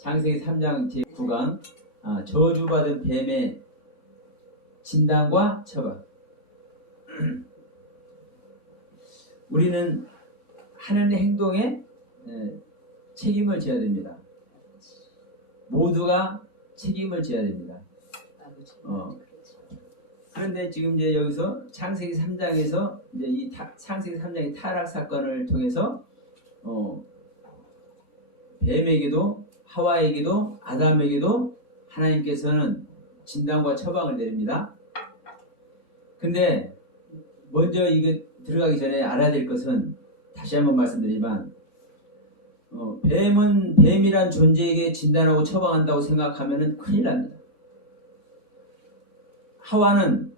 창세기 3장 제9강 저주받은 뱀의 진단과 처방. 우리는 하는 행동에 책임을 져야 됩니다. 모두가 책임을 져야 됩니다. 그런데 지금 이제 여기서 창세기 3장에서 이제 이 창세기 3장의 타락 사건을 통해서 뱀에게도 하와에게도 아담에게도 하나님께서는 진단과 처방을 내립니다. 근데 먼저 이게 들어가기 전에 알아야 될 것은 다시 한번 말씀드리지만 뱀은 뱀이란 존재에게 진단하고 처방한다고 생각하면 큰일 납니다. 하와는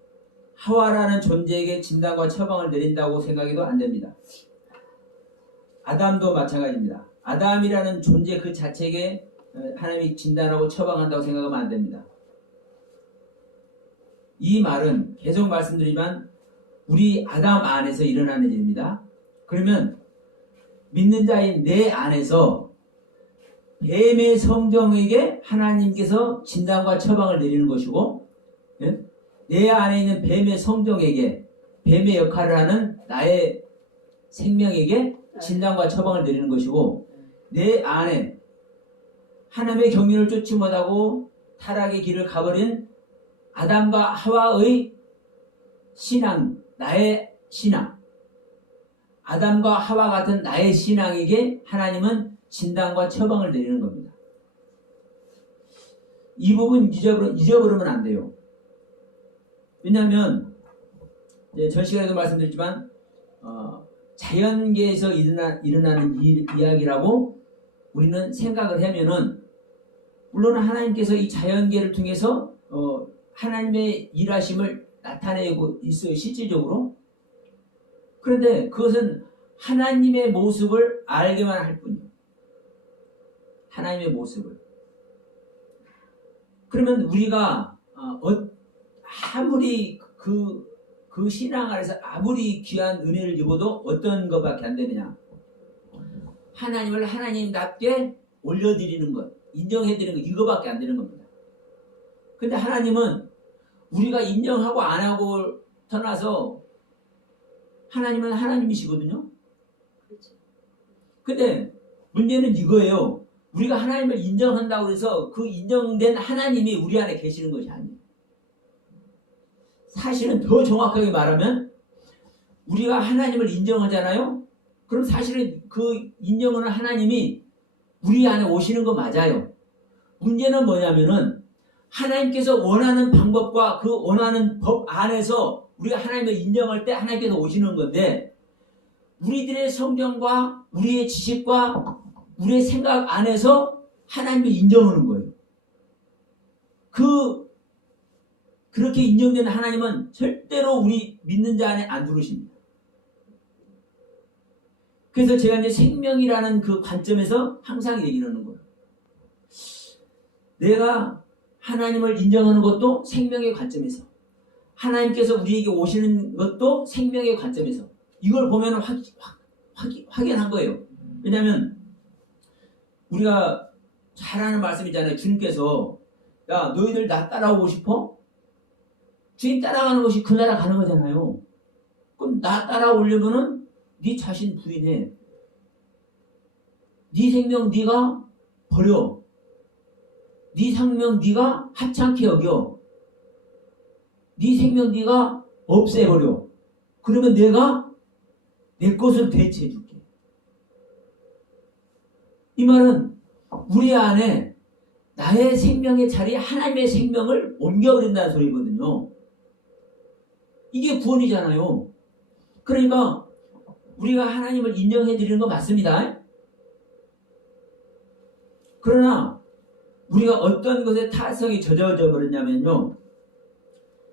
하와라는 존재에게 진단과 처방을 내린다고 생각해도 안 됩니다. 아담도 마찬가지입니다. 아담이라는 존재 그 자체에게 하나님이 진단하고 처방한다고 생각하면 안 됩니다. 이 말은 계속 말씀드리지만 우리 아담 안에서 일어나는 일입니다. 그러면 믿는 자인 내 안에서 뱀의 성정에게 하나님께서 진단과 처방을 내리는 것이고, 내 안에 있는 뱀의 성정에게 뱀의 역할을 하는 나의 생명에게 진단과 처방을 내리는 것이고, 내 안에 하나님의 경륜을 쫓지 못하고 타락의 길을 가버린 아담과 하와의 신앙, 나의 신앙, 아담과 하와 같은 나의 신앙에게 하나님은 진단과 처방을 내리는 겁니다. 이 부분 잊어버리면 안 돼요. 왜냐하면 전 시간에도 말씀드렸지만 자연계에서 일어나는 이야기라고 우리는 생각을 하면은, 물론 하나님께서 이 자연계를 통해서 하나님의 일하심을 나타내고 있어요, 실질적으로. 그런데 그것은 하나님의 모습을 알게만 할 뿐이에요. 하나님의 모습을. 그러면 우리가 아무리 그 신앙 안에서 아무리 귀한 은혜를 입어도 어떤 것밖에 안 되느냐? 하나님을 하나님답게 올려드리는 것, 인정해드리는 것, 이거밖에 안 되는 겁니다. 근데 하나님은 우리가 인정하고 안 하고 떠나서 하나님은 하나님이시거든요. 근데 문제는 이거예요. 우리가 하나님을 인정한다고 해서 그 인정된 하나님이 우리 안에 계시는 것이 아니에요. 사실은 더 정확하게 말하면 우리가 하나님을 인정하잖아요. 그럼 사실은 그 인정하는 하나님이 우리 안에 오시는 거 맞아요. 문제는 뭐냐면은 하나님께서 원하는 방법과 그 원하는 법 안에서 우리가 하나님을 인정할 때 하나님께서 오시는 건데, 우리들의 성경과 우리의 지식과 우리의 생각 안에서 하나님을 인정하는 거예요. 그렇게 인정된 하나님은 절대로 우리 믿는 자 안에 안 들어오십니다. 그래서 제가 이제 생명이라는 그 관점에서 항상 얘기를 하는 거예요. 내가 하나님을 인정하는 것도 생명의 관점에서, 하나님께서 우리에게 오시는 것도 생명의 관점에서, 이걸 보면 확연한 거예요. 왜냐하면 우리가 잘 아는 말씀이잖아요. 주님께서 야, 너희들 나 따라오고 싶어? 주님 따라가는 것이 그 나라 가는 거잖아요. 그럼 나 따라오려면은 네 자신 부인해. 네 생명 네가 버려. 네 생명 네가 하찮게 여겨. 네 생명 네가 없애버려. 그러면 내가 내 것을 대체해 줄게. 이 말은 우리 안에 나의 생명의 자리에 하나님의 생명을 옮겨버린다는 소리거든요. 이게 구원이잖아요. 그러니까 우리가 하나님을 인정해 드리는 거 맞습니다. 그러나 우리가 어떤 것에 타성이 젖어져 버렸냐면요,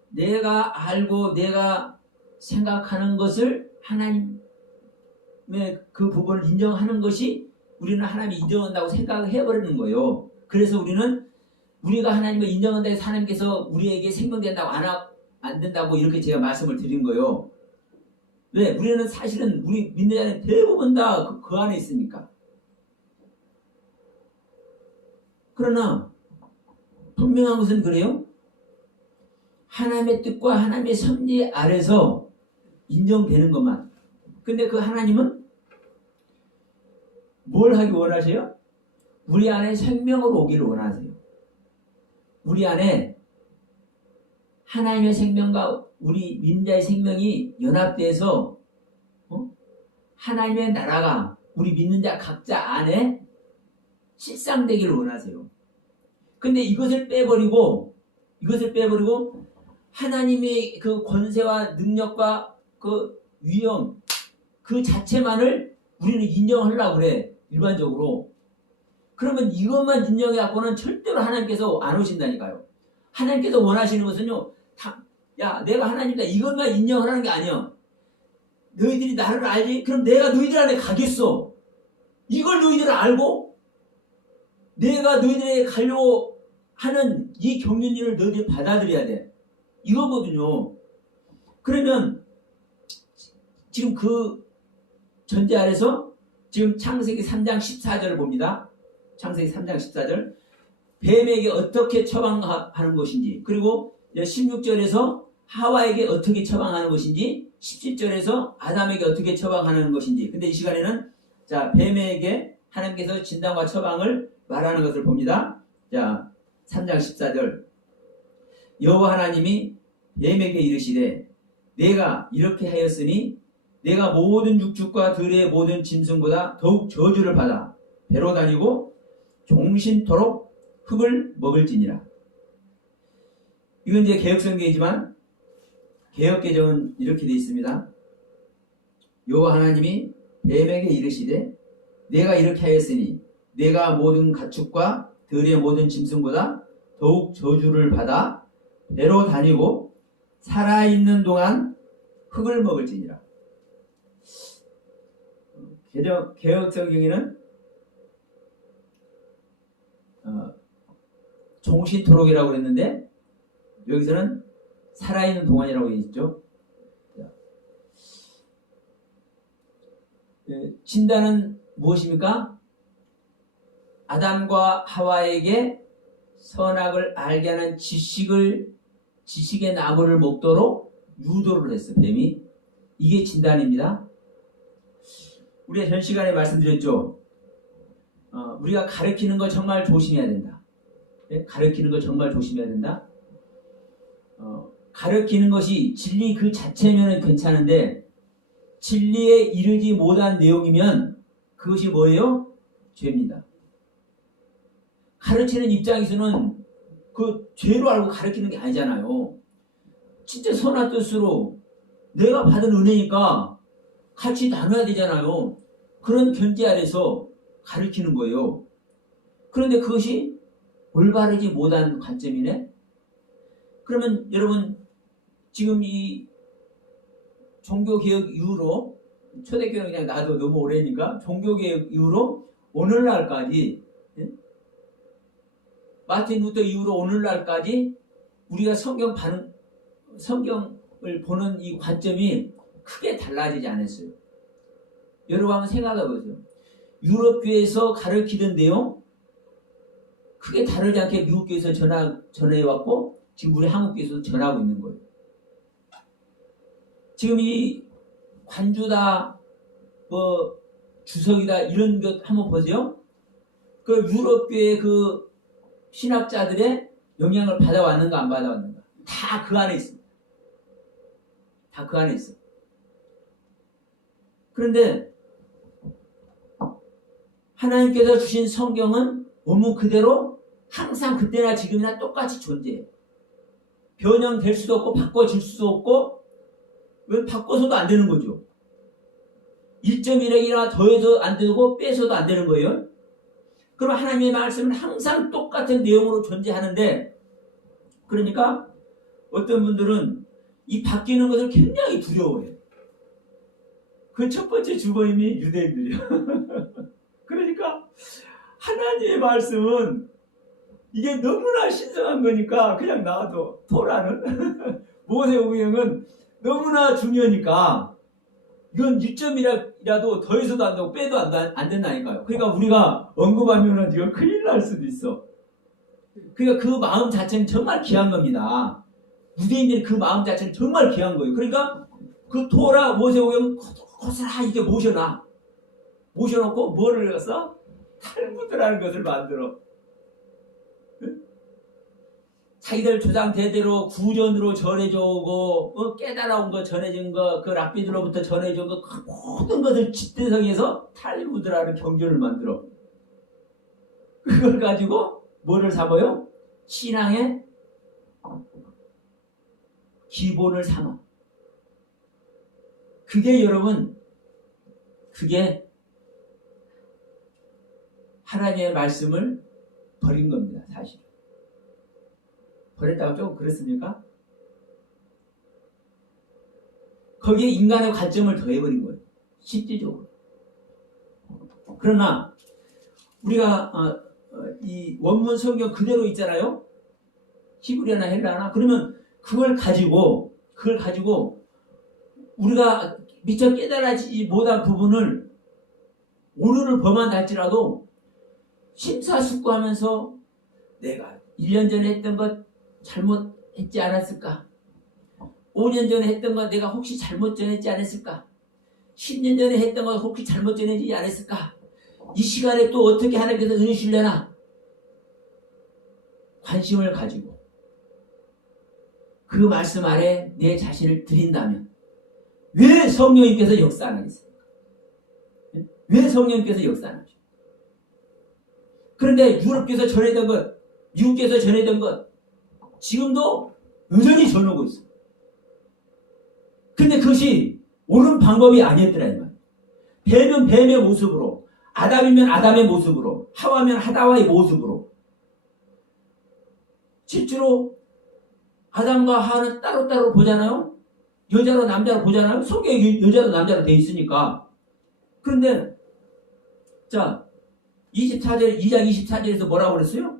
내가 알고 내가 생각하는 것을 하나님의 그 부분을 인정하는 것이 우리는 하나님이 인정한다고 생각을 해버리는 거예요. 그래서 우리가 하나님을 인정한다고 해서 하나님께서 우리에게 생명된다고 안 된다고 이렇게 제가 말씀을 드린 거예요. 왜? 우리는 사실은 우리 믿는 자는 대부분 다 그 안에 있으니까. 그러나 분명한 것은 그래요. 하나님의 뜻과 하나님의 섭리 아래서 인정되는 것만. 근데 그 하나님은 뭘 하기 원하세요? 우리 안에 생명으로 오기를 원하세요. 우리 안에 하나님의 생명과 우리 믿자의 생명이 연합돼서 하나님의 나라가 우리 믿는 자 각자 안에 실상되기를 원하세요. 근데 이것을 빼버리고 하나님의 그 권세와 능력과 그 위엄 그 자체만을 우리는 인정하려고 그래. 일반적으로. 그러면 이것만 인정해 갖고는 절대로 하나님께서 안 오신다니까요. 하나님께서 원하시는 것은요. 야, 내가 하나님이다. 이것만 인정하라는 게 아니야. 너희들이 나를 알지? 그럼 내가 너희들 안에 가겠어. 이걸 너희들 알고 내가 너희들에게 가려고 하는 이 경륜을 너희들이 받아들여야 돼. 이거거든요. 그러면 지금 그 전제 아래서 지금 창세기 3장 14절을 봅니다. 창세기 3장 14절. 뱀에게 어떻게 처방하는 것인지, 그리고 16절에서 하와에게 어떻게 처방하는 것인지, 17절에서 아담에게 어떻게 처방하는 것인지. 근데 이 시간에는 자, 뱀에게 하나님께서 진단과 처방을 말하는 것을 봅니다. 자, 3장 14절. 여호와 하나님이 뱀에게 이르시되 내가 이렇게 하였으니 내가 모든 육축과 들의 모든 짐승보다 더욱 저주를 받아 배로 다니고 종신토록 흙을 먹을지니라. 이건 이제 개혁성경이지만 개혁개정은 이렇게 되어 있습니다. 여호와 하나님이 뱀에게 이르시되 내가 이렇게 하였으니 내가 모든 가축과 들의 모든 짐승보다 더욱 저주를 받아 배로 다니고 살아있는 동안 흙을 먹을지니라. 개혁성경에는 종신토록이라고 그랬는데 여기서는 살아있는 동안이라고 있죠. 진단은 무엇입니까? 아담과 하와에게 선악을 알게 하는 지식의 나무를 먹도록 유도를 했어, 뱀이. 이게 진단입니다. 우리가 전 시간에 말씀드렸죠. 우리가 가르치는 거 정말 조심해야 된다. 네? 가르치는 거 정말 조심해야 된다. 가르치는 것이 진리 그 자체면 괜찮은데 진리에 이르지 못한 내용이면 그것이 뭐예요? 죄입니다. 가르치는 입장에서는 그 죄로 알고 가르치는 게 아니잖아요. 진짜 선한 뜻으로 내가 받은 은혜니까 같이 나눠야 되잖아요. 그런 견제 아래서 가르치는 거예요. 그런데 그것이 올바르지 못한 관점이네. 그러면 여러분 지금 이 종교개혁 이후로 초대교회는 그냥 나도 너무 오래니까 종교개혁 이후로 오늘날까지 마틴 루터 이후로 오늘날까지 우리가 성경을 보는 이 관점이 크게 달라지지 않았어요. 여러분 한번 생각해 보세요. 유럽교회에서 가르치던 내용 크게 다르지 않게 미국교회에서 전해왔고 지금 우리 한국교회에서 전하고 있는 거예요. 지금 이 관주다, 주석이다 이런 것 한번 보세요. 그 유럽교회 그 신학자들의 영향을 받아왔는가 안 받아왔는가? 다 그 안에 있습니다. 다 그 안에 있어. 그런데 하나님께서 주신 성경은 원문 그대로 항상 그때나 지금이나 똑같이 존재해요. 변형될 수도 없고 바꿔질 수도 없고 왜 바꿔서도 안 되는 거죠. 1.1핵이나 더해도 안 되고 빼서도 안 되는 거예요. 그럼 하나님의 말씀은 항상 똑같은 내용으로 존재하는데 그러니까 어떤 분들은 이 바뀌는 것을 굉장히 두려워해요. 그 첫 번째 주범이 유대인들이에요. 그러니까 하나님의 말씀은 이게 너무나 신성한 거니까 그냥 놔둬. 토라는 모세오경은 너무나 중요하니까 이건 1점이라도 더해서도 안 되고 빼도 안 된다니까요. 그러니까 우리가 언급하면은 이거 큰일 날 수도 있어. 그러니까 그 마음 자체는 정말 귀한 겁니다. 유대인들이 그 마음 자체는 정말 귀한 거예요. 그러니까 그 토라 모세오경 고스란히 이렇게 모셔놓고 뭐를 해서 탈무드라는 것을 만들어. 자기들 조상 대대로 구전으로 전해져 오고 깨달아온 거 전해진 거 그 랍비들로부터 전해져 온 거 그 모든 것을 집대성해서 탈무드라는 경전을 만들어. 그걸 가지고 뭐를 삼아요? 신앙의 기본을 삼아. 그게 여러분, 그게 하나님의 말씀을 버린 겁니다. 사실. 버렸다고 좀 그렇습니까? 거기에 인간의 관점을 더해버린 거예요. 실질적으로. 그러나 우리가 이 원문 성경 그대로 있잖아요. 히브리어나 헬라나. 그러면 그걸 가지고 우리가 미처 깨달아지지 못한 부분을 오류를 범한다 할지라도 심사숙고하면서 내가 1년 전에 했던 것 잘못했지 않았을까? 5년 전에 했던 것 내가 혹시 잘못 전했지 않았을까? 10년 전에 했던 것 혹시 잘못 전했지 않았을까? 이 시간에 또 어떻게 하나님께서 은혜 주려나? 관심을 가지고 그 말씀 아래 내 자신을 드린다면 왜 성령님께서 역사 안 하겠습니까? 왜 성령님께서 역사 안 하죠? 그런데 유럽께서 전해던 것, 미국께서 전해던 것 지금도 여전히 전하고 있어요. 근데 그것이 옳은 방법이 아니었더라 이 말이에요. 뱀은 뱀의 모습으로, 아담이면 아담의 모습으로, 하와면 하다와의 모습으로. 실제로 아담과 하와는 따로따로 보잖아요. 여자로 남자로 보잖아요. 성경에 여자로 남자로 돼 있으니까. 그런데 자 24절 2장 24절에서 뭐라고 그랬어요?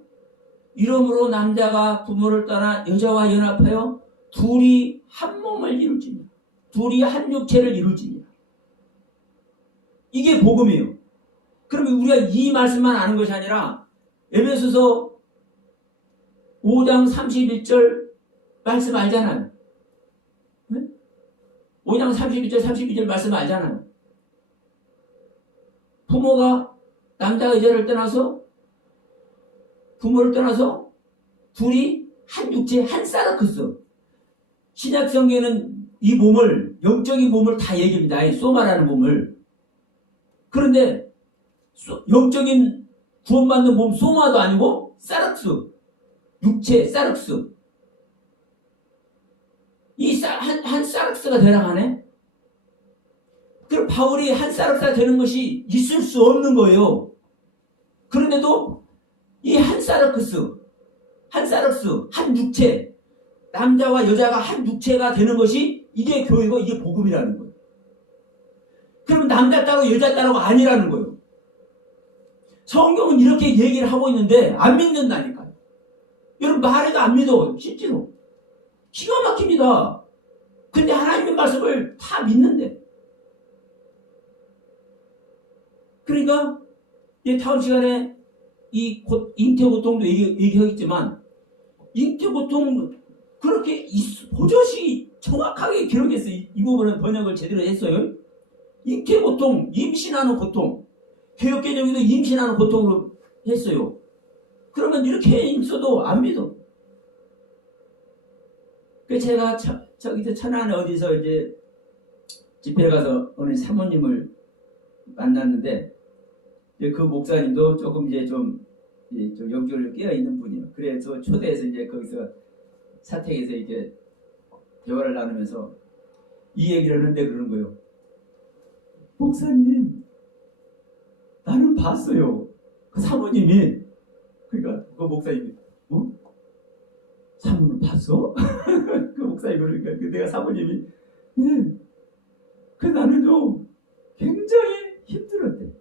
이러므로 남자가 부모를 떠나 여자와 연합하여 둘이 한 몸을 이룰지니라. 둘이 한 육체를 이룰지니라. 이게 복음이에요. 그러면 우리가 이 말씀만 아는 것이 아니라 에베소서 5장 31절 말씀 알잖아요. 네? 5장 31절 32절 말씀 알잖아요. 부모가 남자 여자를 떠나서 부모를 떠나서 둘이 한 육체 한 사르크스. 신약 성경에는 이 몸을 영적인 몸을 다 얘기합니다. 이 소마라는 몸을. 그런데 영적인 구원받는 몸 소마도 아니고 사르크스 육체 사르크스. 이 한 사르크스가 되나가네. 그럼 바울이 한 사르크스가 되는 것이 있을 수 없는 거예요. 그런데도 이 한 사르크스, 한 육체, 남자와 여자가 한 육체가 되는 것이 이게 교회고 이게 복음이라는 거예요. 그러면 남자 따로 여자 따로가 아니라는 거예요. 성경은 이렇게 얘기를 하고 있는데 안 믿는다니까요. 여러분 말해도 안 믿어. 실제로. 기가 막힙니다. 근데 하나님의 말씀을 다 믿는데. 그러니까 다음 시간에 이 잉태고통도 얘기하겠지만 잉태고통 그렇게 버젓이 정확하게 기록했어요. 이 부분은 번역을 제대로 했어요. 잉태고통, 임신하는 고통. 개혁개정에도 임신하는 고통으로 했어요. 그러면 이렇게 있어도 안 믿어. 그래서 제가 저기 천안에 어디서 이제 집회에 가서 어느 사모님을 만났는데 그 목사님도 조금 이제 좀 영적으로 깨어 있는 분이에요. 그래서 초대해서 이제 거기서 사택에서 이렇게 대화를 나누면서 이 얘기를 하는데 그러는 거예요. 목사님, 나는 봤어요. 그 사모님이. 그러니까 그 목사님이 사모님 봤어? 그 목사님이 그러니까 내가 사모님이 네. 그 나는 좀 굉장히 힘들었대.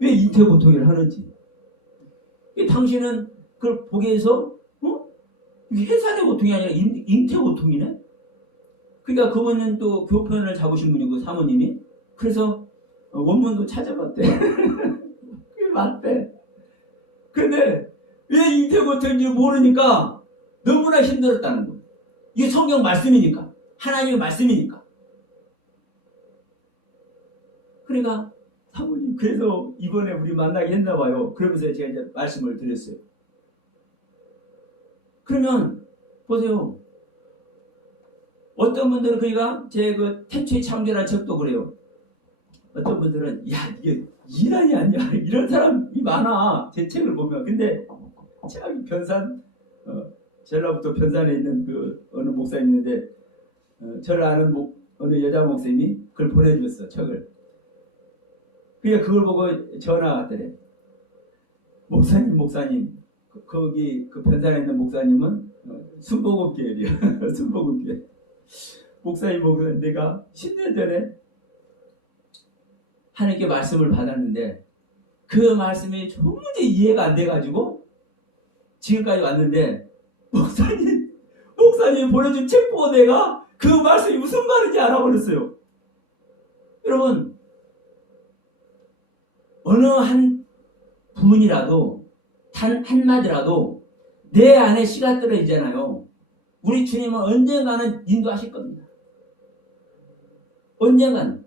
왜 잉태고통을 하는지. 당신은 그걸 보게 해서 해산의 고통이 아니라 잉태고통이네. 그러니까 그분은 또 교편을 잡으신 분이고 사모님이. 그래서 원문도 찾아봤대. 그게 맞대. 근데 왜 잉태고 어떤지 모르니까 너무나 힘들었다는 거예요. 이게 성경 말씀이니까. 하나님의 말씀이니까. 그러니까 사모님 그래서 이번에 우리 만나게 했나 봐요. 그러면서 제가 이제 말씀을 드렸어요. 그러면 보세요. 어떤 분들은 그러니까 제 그 태초의 창조라는 책도 그래요. 어떤 분들은 야 이게 이란이 아니야 이런 사람이 많아 제 책을 보면. 근데 제가 변산 전라북도 변산에 있는 그 어느 목사님 있는데 저를 아는 어느 여자 목사님이 그걸 보내주셨어 책을. 그러니까 그걸 보고 전화가 왔더래. 목사님 거기 그 변산에 있는 목사님은 순복음교회래요. 순복음교회. 목사님 내가 10년 전에 하나님께 말씀을 받았는데 그 말씀이 도무지 이해가 안 돼가지고 지금까지 왔는데 목사님 보내준 책 보고 내가 그 말씀이 무슨 말인지 알아버렸어요. 여러분 어느 한 부분이라도 단 한마디라도 내 안에 씨가 떨어지잖아요. 우리 주님은 언젠가는 인도하실 겁니다. 언젠가는.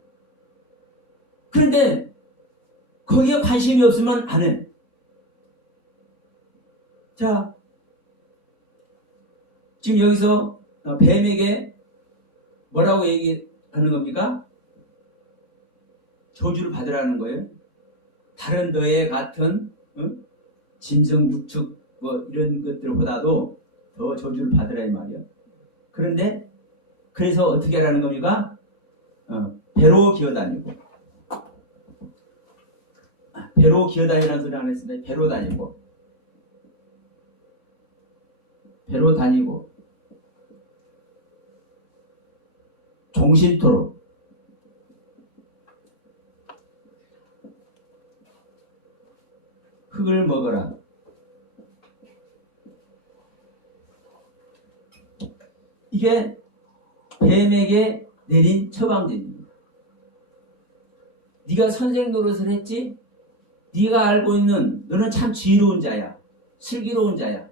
그런데 거기에 관심이 없으면 안 해. 자, 지금 여기서 뱀에게 뭐라고 얘기하는 겁니까? 저주를 받으라는 거예요. 다른 너의 같은 짐승 육축 뭐 이런 것들보다도 더 저주를 받으라 이 말이야. 그런데 그래서 어떻게 하라는 겁니까? 배로 기어다니고. 배로 기어다니라는 소리 안 했습니다. 배로 다니고. 배로 다니고. 종신토록. 흙을 먹어라. 이게 뱀에게 내린 처방전입니다. 네가 선생 노릇을 했지? 네가 알고 있는 너는 참 지혜로운 자야. 슬기로운 자야.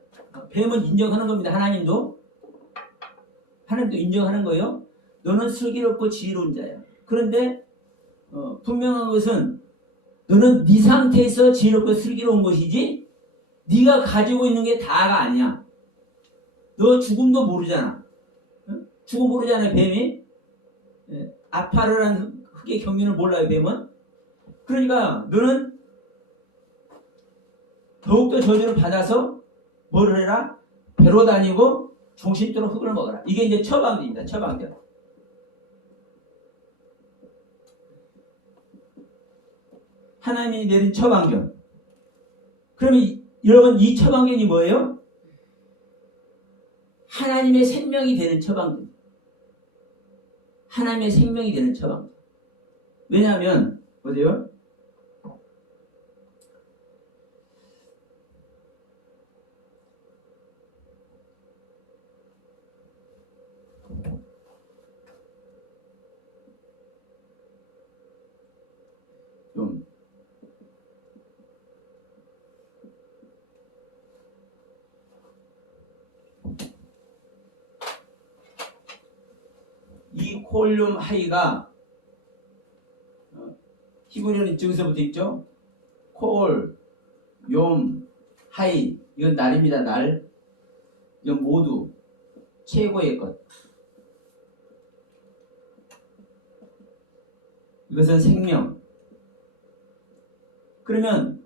뱀은 인정하는 겁니다. 하나님도 인정하는 거예요. 너는 슬기롭고 지혜로운 자야. 그런데 분명한 것은 너는 네 상태에서 지혜롭고 슬기로운 것이지 네가 가지고 있는 게 다가 아니야. 너 죽음도 모르잖아. 죽음 모르잖아요. 뱀이. 아파르라는 흙의 경륜을 몰라요. 뱀은. 그러니까 너는 더욱더 저주를 받아서 뭐를 해라? 배로 다니고 종신토록 흙을 먹어라. 이게 이제 처방전입니다. 처방전. 하나님이 내린 처방전. 그러면 여러분 이 처방전이 뭐예요? 하나님의 생명이 되는 처방전. 하나님의 생명이 되는 처방전. 왜냐하면 보세요. 좀 이 콜륨 하이가 히브리어는 증서부터 있죠. 콜, 욤, 하이 이건 날입니다. 날. 이건 모두 최고의 것. 이것은 생명. 그러면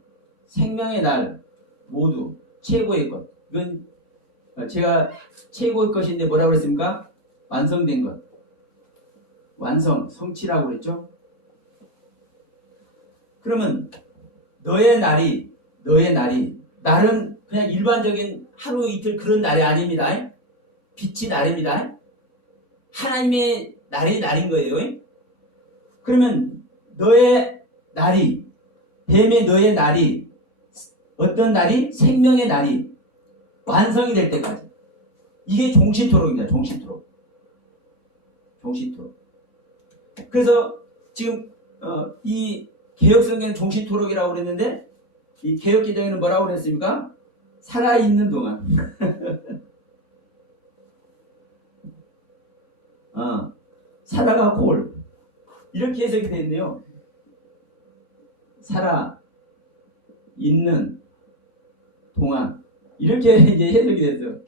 생명의 날 모두 최고의 것. 이건 제가 최고의 것인데 뭐라고 그랬습니까? 완성된 것. 완성, 성취라고 그랬죠? 그러면 너의 날이 날은 그냥 일반적인 하루 이틀 그런 날이 아닙니다. 빛이 날입니다. 하나님의 날이 날인 거예요. 그러면 너의 날이 뱀의 너의 날이 어떤 날이? 생명의 날이 완성이 될 때까지. 이게 종신토록입니다. 종신토록. 그래서 지금 이 개혁성경은 종신토록이라고 그랬는데 이 개혁개정에는 뭐라고 그랬습니까? 살아있는 동안. 살아가 콜. 이렇게 해석이 되는데요. 살아 있는 동안. 이렇게 이제 해석이 됐어요.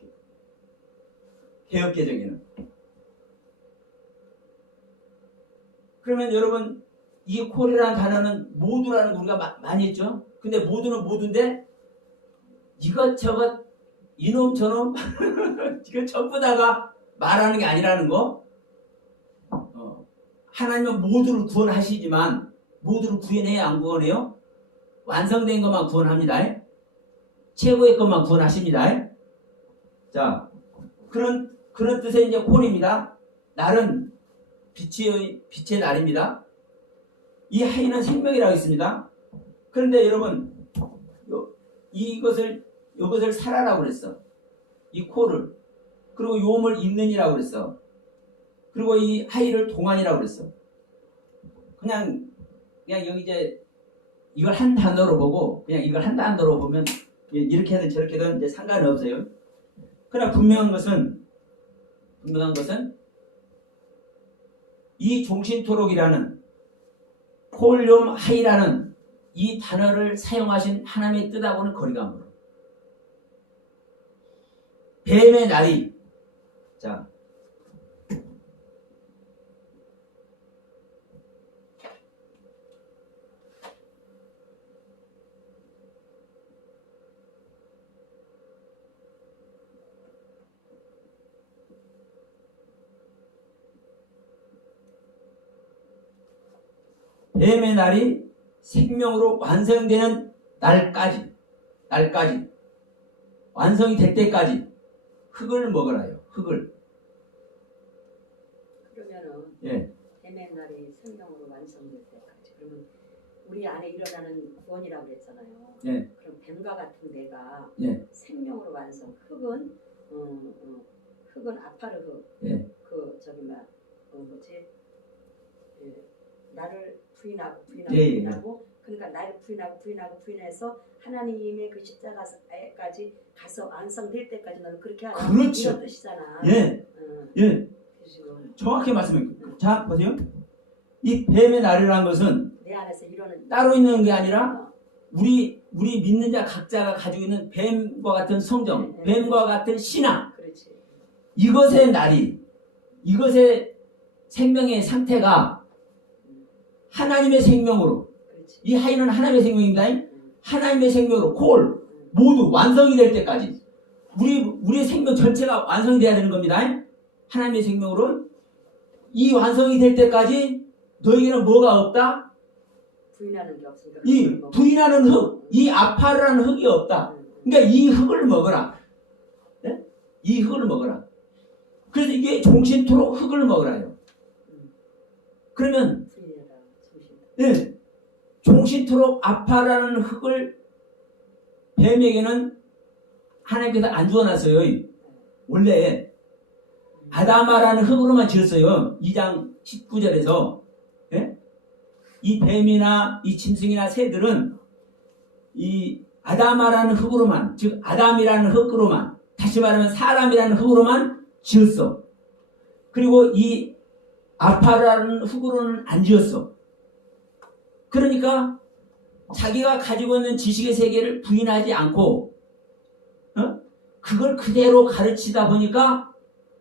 개혁개정에는. 그러면 여러분, 이 콜이라는 단어는 모두라는 거 우리가 많이 했죠? 근데 모두는 모두인데, 이것저것, 이놈 저놈, 이거 전부 다가 말하는 게 아니라는 거. 하나님은 모두를 구원하시지만, 모두를 구원해야 안 구원해요? 완성된 것만 구원합니다. 최고의 것만 구원하십니다. 자, 그런 뜻의 이제 콜입니다. 날은 빛의 날입니다. 이 하이는 생명이라고 있습니다. 그런데 여러분, 이것을 살아라고 그랬어. 이 콜을. 그리고 요음을 있는이라고 그랬어. 그리고 이 하이를 동안이라고 그랬어. 그냥 여기 이제 이걸 한 단어로 보고, 그냥 이걸 한 단어로 보면 이렇게 하든 저렇게 하든 이제 상관은 없어요. 그러나 분명한 것은 이 종신토록이라는 콜륨 하이라는 이 단어를 사용하신 하나님의 뜻하고는 거리가 안 멀어. 뱀의 날이, 자, 뱀의 날이 생명으로 완성되는 날까지 완성이 될 때까지 흙을 먹으라요. 흙을. 그러면은 예. 뱀의 날이 생명으로 완성될 때까지. 그러면 우리 안에 일어나는 구원이라고 그랬잖아요. 예. 그럼 뱀과 같은 내가 예. 생명으로 완성. 흙은 아파르 흙. 예. 나를 부인하고 예. 그러니까 나를 부인해서 하나님의 그 십자가까지 가서 완성될 때까지 너는 그렇게 하라. 그렇죠. 이런 뜻이잖아. 예. 예. 정확히 말씀해. 자, 보세요. 이 뱀의 날이라는 것은 내 안에서 이러는 따로 있는 게 아니라 우리 믿는 자 각자가 가지고 있는 뱀과 같은 성정, 뱀과 같은 신앙. 그렇지. 이것의 날이, 이것의 생명의 상태가 하나님의 생명으로, 그렇지. 이 하이는 하나님의 생명입니다. 하나님의 생명으로 콜 모두 완성이 될 때까지 우리의 생명 전체가 완성이 돼야 되는 겁니다. 하나님의 생명으로 이 완성이 될 때까지 너에게는 뭐가 없다? 부인하는 게 없으니까. 이 부인하는 흙, 이 아파르라는 흙이 없다. 그러니까 이 흙을 먹어라. 네? 이 흙을 먹어라. 그래서 이게 종신토록 흙을 먹으라요. 그러면 네, 종신토록 아파라는 흙을 뱀에게는 하나님께서 안 주어놨어요. 원래 아다마라는 흙으로만 지었어요. 2장 19절에서. 네? 이 뱀이나 이 짐승이나 새들은 이 아다마라는 흙으로만, 즉 아담이라는 흙으로만, 다시 말하면 사람이라는 흙으로만 지었어. 그리고 이 아파라는 흙으로는 안 지었어. 그러니까 자기가 가지고 있는 지식의 세계를 부인하지 않고 그걸 그대로 가르치다 보니까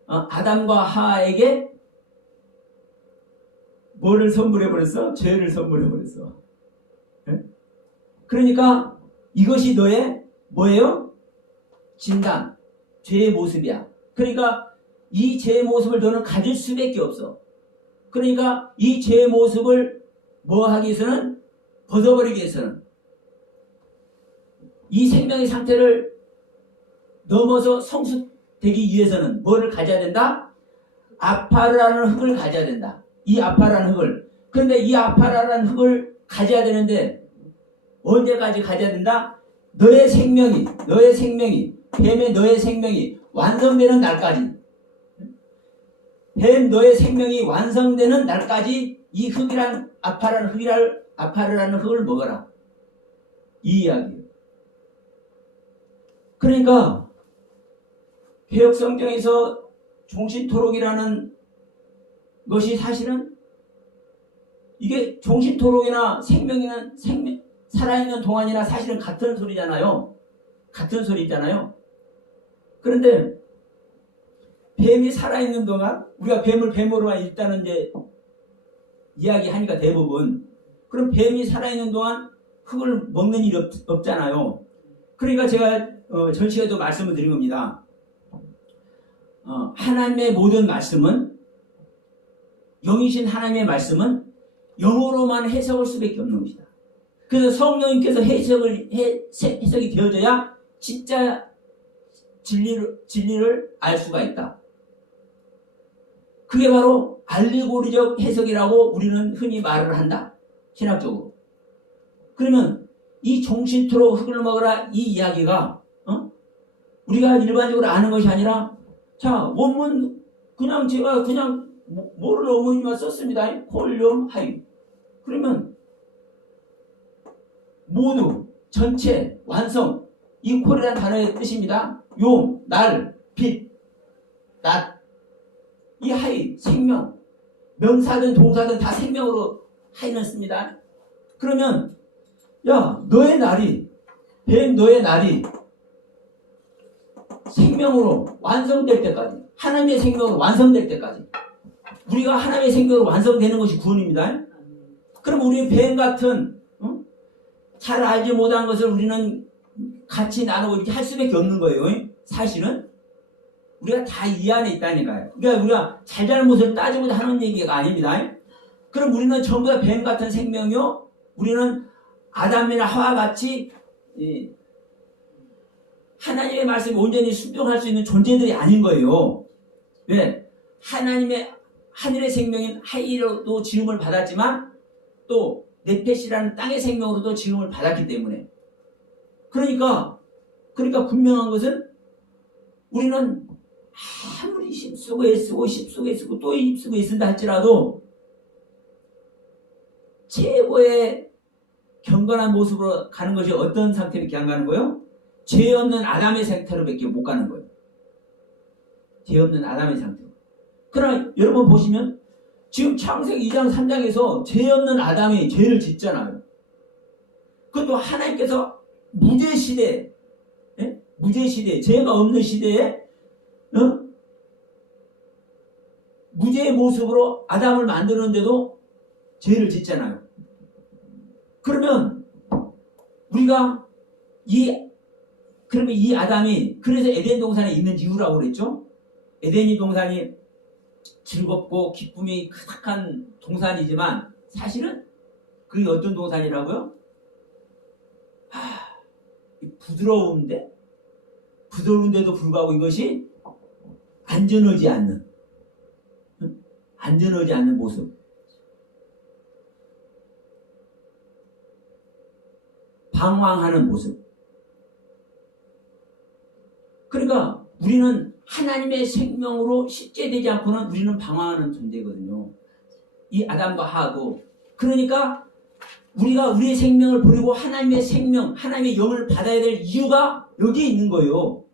아담과 하와에게 뭐를 선물해버렸어? 죄를 선물해버렸어. 그러니까 이것이 너의 뭐예요? 진단, 죄의 모습이야. 그러니까 이 죄의 모습을 너는 가질 수밖에 없어. 그러니까 이 죄의 모습을 뭐 하기 위해서는, 벗어버리기 위해서는 이 생명의 상태를 넘어서 성숙되기 위해서는 뭐를 가져야 된다? 아파라는 흙을 가져야 된다. 이 아파라는 흙을. 그런데 이 아파라는 흙을 가져야 되는데 언제까지 가져야 된다? 너의 생명이 뱀의 너의 생명이 완성되는 날까지, 뱀 너의 생명이 완성되는 날까지 이 흙이란 아파르라는 흙을 먹어라. 이 이야기예요. 그러니까 개혁성경에서 종신토록이라는 것이 사실은 이게 종신토록이나 살아있는 동안이나 사실은 같은 소리잖아요. 같은 소리잖아요. 그런데 뱀이 살아있는 동안 우리가 뱀으로만 일단은 이제 이야기하니까 대부분 그럼 뱀이 살아있는 동안 흙을 먹는 일이 없잖아요. 그러니까 제가 전 시간에도 말씀을 드린 겁니다. 하나님의 모든 말씀은 영이신 하나님의 말씀은 영어로만 해석할 수밖에 없는 것이다. 그래서 성령님께서 해석이 되어져야 진짜 진리를 알 수가 있다. 그게 바로 알레고리적 해석이라고 우리는 흔히 말을 한다. 신학적으로. 그러면 이 종신토록 흙을 먹으라 이 이야기가 우리가 일반적으로 아는 것이 아니라 자 원문 그냥 제가 그냥 모르는 어머니만 썼습니다. 콜륨 하임. 그러면 모두 전체 완성 이 콜이라는 단어의 뜻입니다. 용, 날, 빛, 낮 이 하이 생명 명사든 동사든 다 생명으로 하이는 씁니다. 그러면 야 너의 날이 너의 날이 생명으로 완성될 때까지 하나님의 생명으로 완성될 때까지 우리가 하나님의 생명으로 완성되는 것이 구원입니다. 그럼 우리 뱀 같은 잘 알지 못한 것을 우리는 같이 나누고 이렇게 할 수밖에 없는 거예요. 사실은 우리가 다 이 안에 있다니까요. 그러니까 우리가 잘잘못을 따지고자 하는 얘기가 아닙니다. 그럼 우리는 전부 다 뱀 같은 생명이요. 우리는 아담이나 하와 같이 하나님의 말씀에 온전히 순종할 수 있는 존재들이 아닌 거예요. 왜? 하나님의 하늘의 생명인 하이로도 지음을 받았지만 또 네펫이라는 땅의 생명으로도 지음을 받았기 때문에 그러니까 분명한 것은 우리는 아무리 힘쓰고 애쓰고 또 힘쓰고 애쓴다 할지라도 최고의 경건한 모습으로 가는 것이 어떤 상태밖에 안 가는 거예요? 죄 없는 아담의 상태로밖에 못 가는 거예요. 죄 없는 아담의 상태로. 그러나 여러분 보시면 지금 창세기 2장 3장에서 죄 없는 아담이 죄를 짓잖아요. 그것도 하나님께서 무죄시대 죄가 없는 시대에 무죄의 모습으로 아담을 만드는데도 죄를 짓잖아요. 그러면 우리가 그러면 이 아담이 그래서 에덴 동산에 있는 이유라고 그랬죠? 에덴 동산이 즐겁고 기쁨이 가득한 동산이지만 사실은 그게 어떤 동산이라고요? 부드러운데도 불구하고 이것이 안전하지 않는 모습. 방황하는 모습. 그러니까 우리는 하나님의 생명으로 십제되지 않고는 우리는 방황하는 존재거든요. 이 아담과 하하고. 그러니까 우리가 우리의 생명을 버리고 하나님의 생명, 하나님의 영을 받아야 될 이유가 여기에 있는 거예요.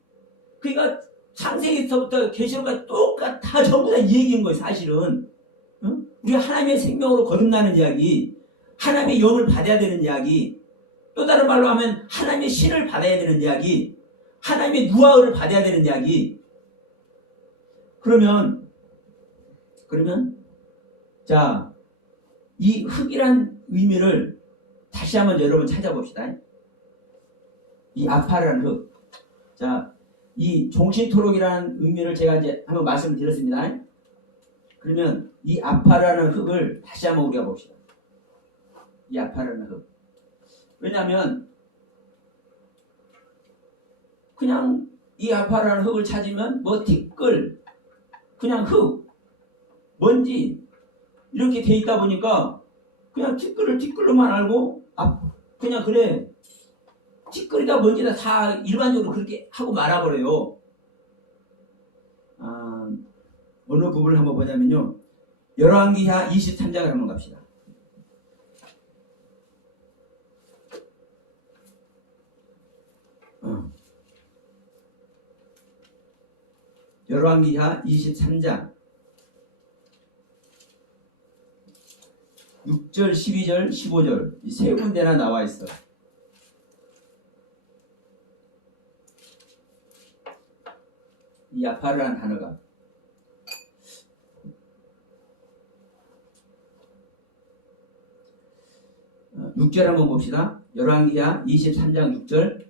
그러니까 창세기부터 계시록까지 똑같아 전부 다 이 얘기인 거예요. 사실은. 우리가 하나님의 생명으로 거듭나는 이야기, 하나님의 영을 받아야 되는 이야기, 또 다른 말로 하면 하나님의 신을 받아야 되는 이야기, 하나님의 누아를 받아야 되는 이야기. 그러면 자, 이 흙이란 의미를 다시 한번 여러분 찾아봅시다. 이 아파라는 흙. 자, 이 종신토록이라는 의미를 제가 이제 한번 말씀을 드렸습니다. 그러면 이 아파라는 흙을 다시 한번 우리가 봅시다. 이 아파라는 흙. 왜냐하면 그냥 이 아파라는 흙을 찾으면 뭐 티끌, 그냥 흙, 먼지 이렇게 돼 있다 보니까 그냥 티끌로만 알고 그냥 그래 티끌이다 먼지다 다 일반적으로 그렇게 하고 말아버려요. 어느 부분을 한번 보자면요. 열왕기하 23장을 한번 갑시다. 열왕기하 23장 6절, 12절, 15절 이 세 군데나 나와 있어. 이 야파르라는 단어가 6절 한번 봅시다. 열왕기하 23장 6절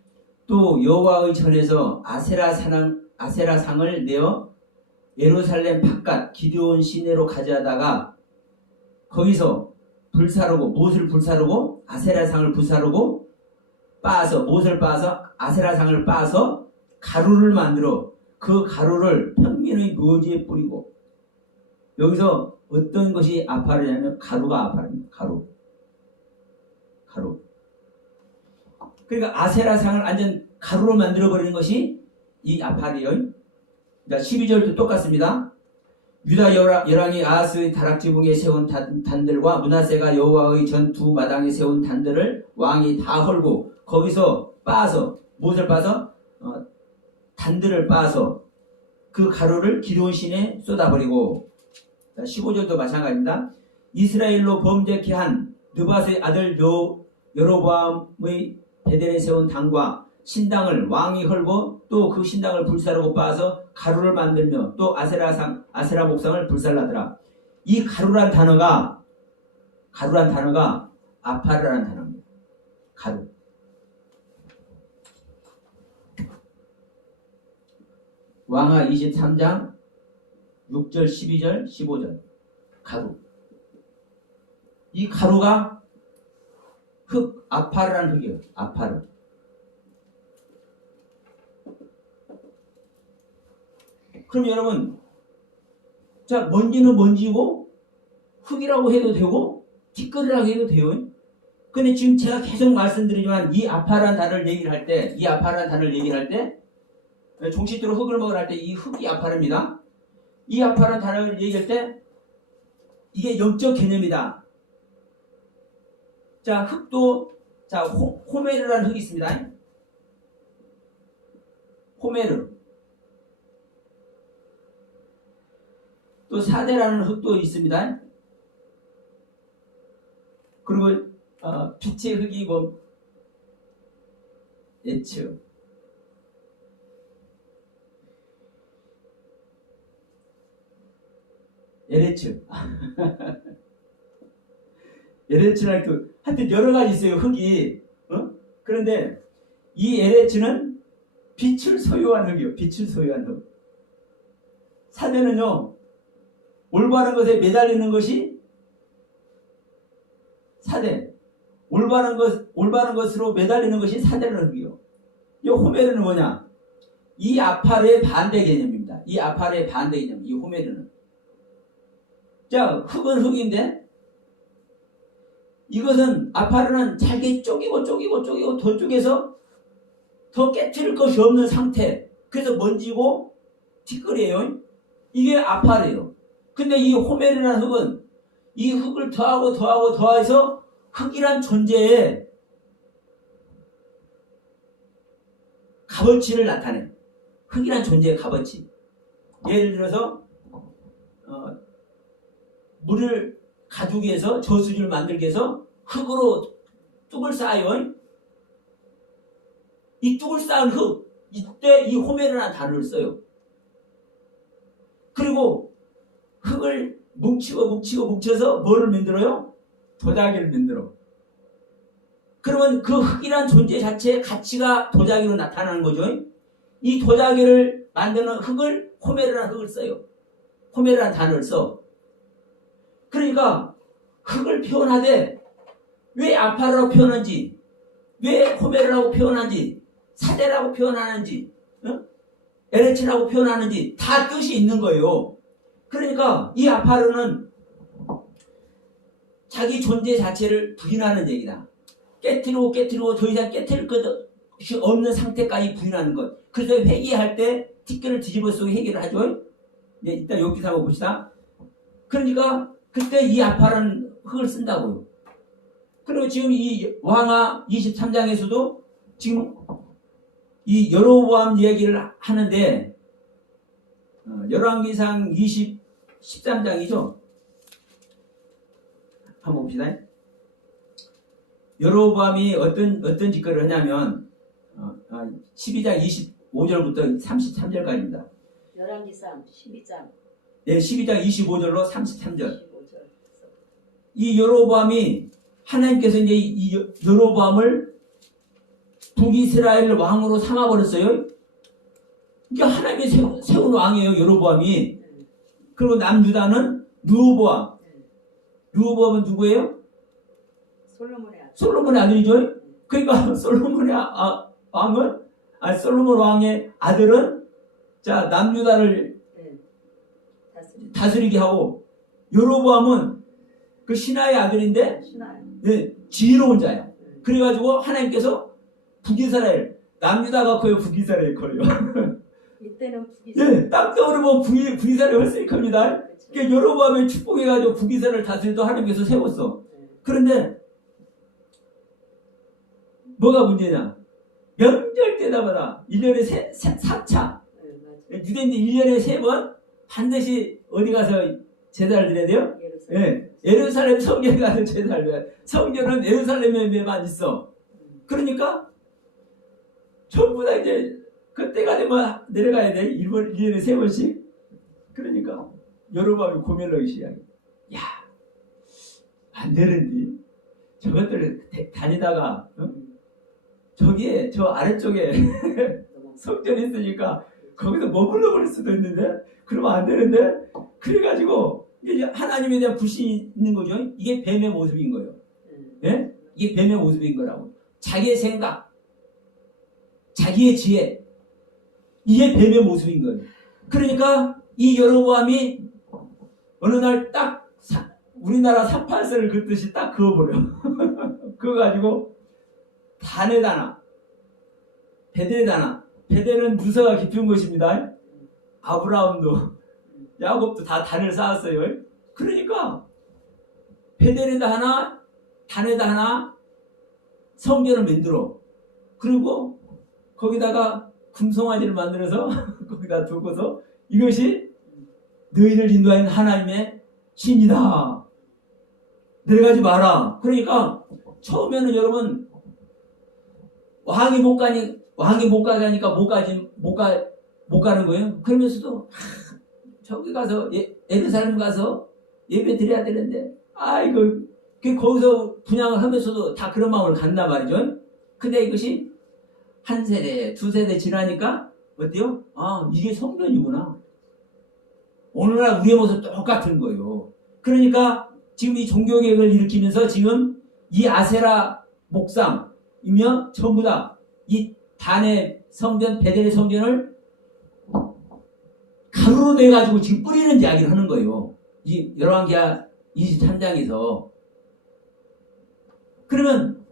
또 여호와의 전에서 아세라상을 내어 예루살렘 바깥 기드온 시내로 가져다가 거기서 불사르고 못을 불사르고 아세라상을 불사르고 빻아서 못을 빻아서 아세라상을 빻아서 가루를 만들어 그 가루를 평민의 묘지에 뿌리고 여기서 어떤 것이 아파르냐면 가루가 아파르입니다. 가루. 그러니까 아세라상을 완전 가루로 만들어버리는 것이 이 아파르예요. 그러니까 12절도 똑같습니다. 유다 열왕이 아하스의 다락지붕에 세운 단들과 므낫세가 여호와의 전 두 마당에 세운 단들을 왕이 다 헐고 거기서 빻아서 못을 빻아서 단들을 빻아서 그 가루를 기드온 시내에 쏟아버리고 15절도 마찬가지입니다. 이스라엘로 범죄케 한 느밧의 아들 여로보암의 베델에 세운 당과 신당을 왕이 헐고 또 그 신당을 불사르고 빻아서 가루를 만들며 또 아세라 목상을 불살라더라. 이 가루란 단어가 아파르라는 단어입니다. 가루. 왕하 23장 6절, 12절, 15절 가루. 이 가루가 흙, 아파르라는 흙이에요. 아파르. 그럼 여러분, 자, 먼지는 먼지고 흙이라고 해도 되고 티끌이라고 해도 돼요. 근데 지금 제가 계속 말씀드리지만 이 아파르라는 단어를 얘기를 할 때 종식도로 흙을 먹으라 할 때 이 흙이 아파르입니다. 이 아파르라는 단어를 얘기할 때 이게 영적 개념이다. 자, 흙도 자 호메르라는 흙이 있습니다. 호메르. 또 사데라는 흙도 있습니다. 그리고 빛의 흙이 뭐 에츠. 에레츠. 에레츠라는 하여튼 여러 가지 있어요. 흙이. 그런데 이 에레츠는 빛을 소유한 흙이에요. 빛을 소유한 흙. 사대는요. 올바른 것에 매달리는 것이 사대. 올바른 것으로 매달리는 것이 사대라는 흙이요. 이 호메르는 뭐냐? 이 아파르의 반대 개념입니다. 이 아파르의 반대 개념. 이 호메르는. 자, 흙은 흙인데 이것은 아파르는 잘게 쪼개고 더 쪼개서 더 깨트릴 것이 없는 상태. 그래서 먼지고 티끌이에요. 이게 아파르예요. 근데 이 호메르라는 흙은 이 흙을 더해서 흙이란 존재의 값어치를 나타내. 흙이란 존재의 값어치. 예를 들어서 물을 가두기 위해서 저수지를 만들기 위해서 흙으로 뚝을 쌓아요. 이 뚝을 쌓은 흙, 이때 이 호메르라는 단어를 써요. 그리고 흙을 뭉쳐서 뭐를 만들어요? 도자기를 만들어. 그러면 그 흙이란 존재 자체의 가치가 도자기로 나타나는 거죠. 이 도자기를 만드는 흙을 호메르라는 흙을 써요. 호메르라는 단어를 써. 그러니까 흙을 표현하되 왜 아파르라고 표현하는지, 왜 호메르라고 표현하는지, 사데라고 표현하는지, 에레츠라고 표현하는지 다 뜻이 있는 거예요. 그러니까 이 아파르는 자기 존재 자체를 부인하는 얘기다. 깨트리고 더 이상 깨트릴 것이 없는 상태까지 부인하는 것. 그래서 회개할 때 티끌을 뒤집어 쓰고 회개를 하죠. 네, 일단 여기서 한번 봅시다. 그러니까 그때 이 아파라는 흙을 쓴다고요. 그리고 지금 이 왕하 23장에서도 지금 이 여로보암 이야기를 하는데 열왕기상 13장이죠. 한번 봅시다. 여로보암이 어떤 짓거리를 하냐면 12장 25절부터 33절까지입니다. 열왕기상 12장. 네, 12장 25절로 33절. 15절. 이 여로보암이 하나님께서 이제 이 여로보암을 북이스라엘 왕으로 삼아버렸어요. 그러니까 하나님이 세운 왕이에요, 여로보암이. 그리고 남유다는 르호보암. 르호보암은 누구예요? 솔로몬의 아들. 솔로몬의 아들이죠. 그러니까 솔로몬의 솔로몬 왕의 아들은 자 남유다를 다스리게 하고, 여로보암은 그 신하의 아들인데 지혜로운 자야. 그래가지고 하나님께서 북이스라엘, 남유다가 커요, 북이스라엘 커요. 이때는 북이스라엘. 예, 딱 떠오르면 북이스라엘 훨씬 큽니다. 그러니까 여로보암의 축복해가지고 북이스라엘을 다스리도 하나님께서 세웠어. 그런데 뭐가 문제냐? 명절 때마다 1년에 3차. 유대인들 1년에 3번 반드시 어디 가서 제사를 드려야 돼요? 예루살렘 성전에 가서 제사를 드려야 돼요. 성전은 예루살렘에만 있어. 그러니까 전부 다 이제 그때가 되면 내려가야 돼. 1년에 3번씩. 그러니까 여로보암이 고민을 하기 시작해. 야, 안 되는데 저것들 다니다가 저기에 저 아래쪽에 성전이 있으니까 거기서 머물러 버릴 수도 있는데 그러면 안 되는데, 그래가지고 이게 하나님에 대한 불신이 있는 거죠. 이게 뱀의 모습인 거예요. 예? 이게 뱀의 모습인 거라고. 자기의 생각, 자기의 지혜, 이게 뱀의 모습인 거예요. 그러니까 이 여로보암이 어느 날 딱 우리나라 38선을 긋듯이 딱 그어버려. 그어가지고 단에다나 베델에다나, 베델은 누사가 깊은 것입니다. 아브라함도 야곱도 다 단을 쌓았어요. 그러니까 베델에다 하나, 단에다 하나 성전을 만들어. 그리고 거기다가 금송아지를 만들어서 거기다 두고서 이것이 너희를 인도하는 하나님의 신이다. 내려가지 마라. 그러니까 처음에는 여러분 왕이 못 가니까 못 가는 거예요. 그러면서도 저기 가서 예루살렘 가서 예배 드려야 되는데 거기서 분양을 하면서도 다 그런 마음을 갖는단 말이죠. 근데 이것이 한 세대, 두 세대 지나니까 어때요? 아, 이게 성전이구나. 오늘날 우리의 모습 똑같은 거예요. 그러니까 지금 이 종교개혁을 일으키면서 지금 이 아세라 목상이며 전부 다 이 단의 성전, 베델의 성전을 가루로 내가지고 지금 뿌리는 이야기를 하는 거예요. 이 열왕기하 23장에서. 그러면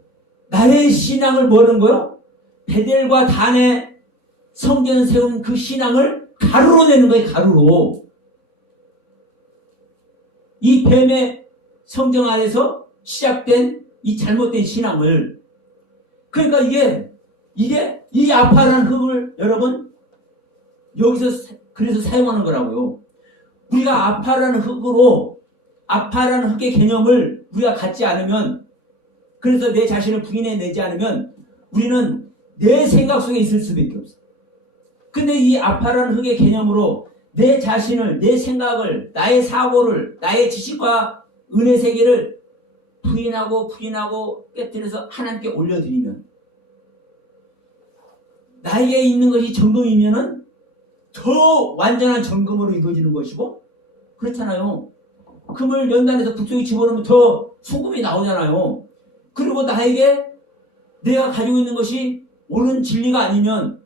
나의 신앙을 뭐하는 거예요? 베델과 단의 성전을 세운 그 신앙을 가루로 내는 거예요. 가루로. 이 뱀의 성정 안에서 시작된 이 잘못된 신앙을. 그러니까 이게 이 아파라는 흙을 여러분 여기서 그래서 사용하는 거라고요. 우리가 아파라는 흙의 개념을 우리가 갖지 않으면, 그래서 내 자신을 부인해내지 않으면 우리는 내 생각 속에 있을 수밖에 없어. 근데 이 아파라는 흙의 개념으로 내 자신을, 내 생각을, 나의 사고를, 나의 지식과 은혜 세계를 부인하고 깨뜨려서 하나님께 올려드리면, 나에게 있는 것이 점검이면은 더 완전한 점검으로 이루어지는 것이고, 그렇잖아요. 금을 연단해서 북쪽에 집어넣으면 더 소금이 나오잖아요. 그리고 나에게 내가 가지고 있는 것이 옳은 진리가 아니면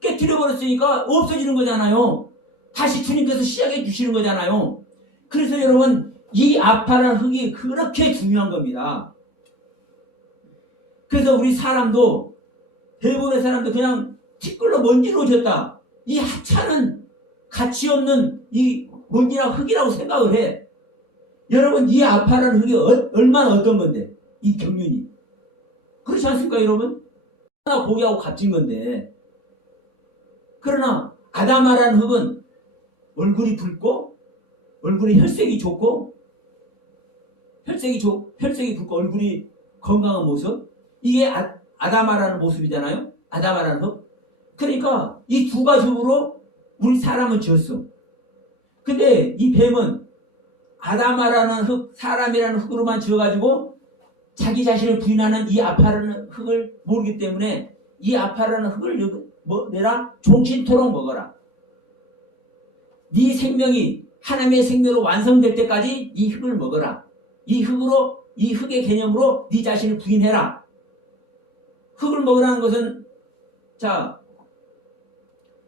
깨뜨려버렸으니까 없어지는 거잖아요. 다시 주님께서 시작해 주시는 거잖아요. 그래서 여러분, 이 아파라는 흙이 그렇게 중요한 겁니다. 그래서 우리 사람도, 대부분의 사람도 그냥 티끌로 먼지로 졌다. 이 하찮은 가치 없는 이 먼지나 흙이라고 생각을 해. 여러분, 이 아파라는 흙이 얼마나 어떤 건데, 이 경륜이. 그렇지 않습니까, 여러분? 얼마나 고귀하고 값진 건데. 그러나 아담아라는 흙은 얼굴이 붉고 얼굴에 혈색이 좋고 혈색이 붉고 얼굴이 건강한 모습, 이게 아담아라는 모습이잖아요. 아담아라는 흙. 그러니까 이 두 가지 흙으로 우리 사람은 지었어. 근데 이 뱀은 아담아라는 흙, 사람이라는 흙으로만 지어가지고 자기 자신을 부인하는 이 아파라는 흙을 모르기 때문에 이 아파라는 흙을 내라 종신토록 먹어라. 네 생명이 하나님의 생명으로 완성될 때까지 이 흙을 먹어라. 이 흙의 개념으로 네 자신을 부인해라. 흙을 먹으라는 것은, 자,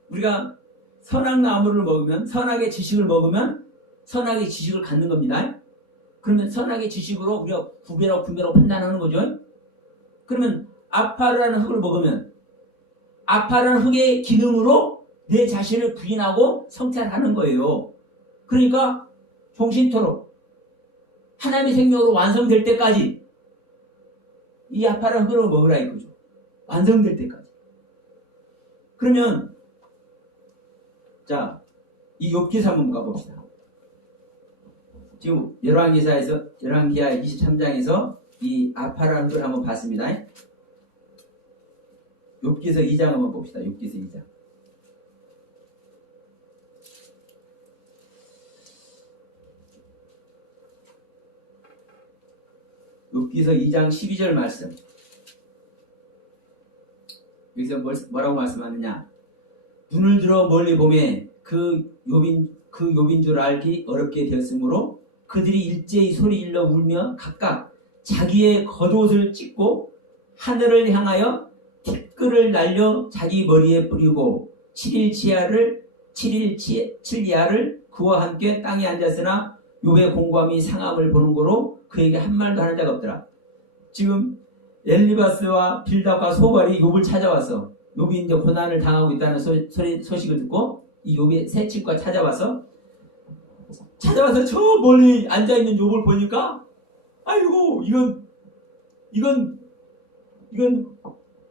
우리가 선악나무를 먹으면, 선악의 지식을 먹으면 선악의 지식을 갖는 겁니다. 그러면 선악의 지식으로 우리가 구별하고 분별하고 판단하는 거죠. 그러면 아파라는 흙을 먹으면 아파라는 흙의 기능으로 내 자신을 부인하고 성찰하는 거예요. 그러니까 종신토록 하나님의 생명으로 완성될 때까지 이 아파라는 흙을 먹으라 이거죠. 완성될 때까지. 그러면 자, 이 욥기서 한번 가봅시다. 지금 열왕기하 23장에서 이 아파라는 걸 한번 봤습니다. 욥기서 2장 한번 봅시다. 욥기서 2장. 욥기서 2장 12절 말씀. 여기서 뭐라고 말씀하느냐? 눈을 들어 멀리 보매 그 욥인 줄 알기 어렵게 되었으므로 그들이 일제히 소리질러 울며 각각 자기의 겉옷을 찢고 하늘을 향하여 티끌을 날려 자기 머리에 뿌리고 7일 이하를 그와 함께 땅에 앉았으나 욥의 공고함이 상함을 보는 거로 그에게 한 말도 하는 자가 없더라. 지금 엘리바스와 빌닷과 소발이 욥을 찾아왔어. 욥이 이제 고난을 당하고 있다는 소식을 듣고 이 욥의 세 친구가 찾아와서 저 멀리 앉아있는 욥을 보니까 아이고 이건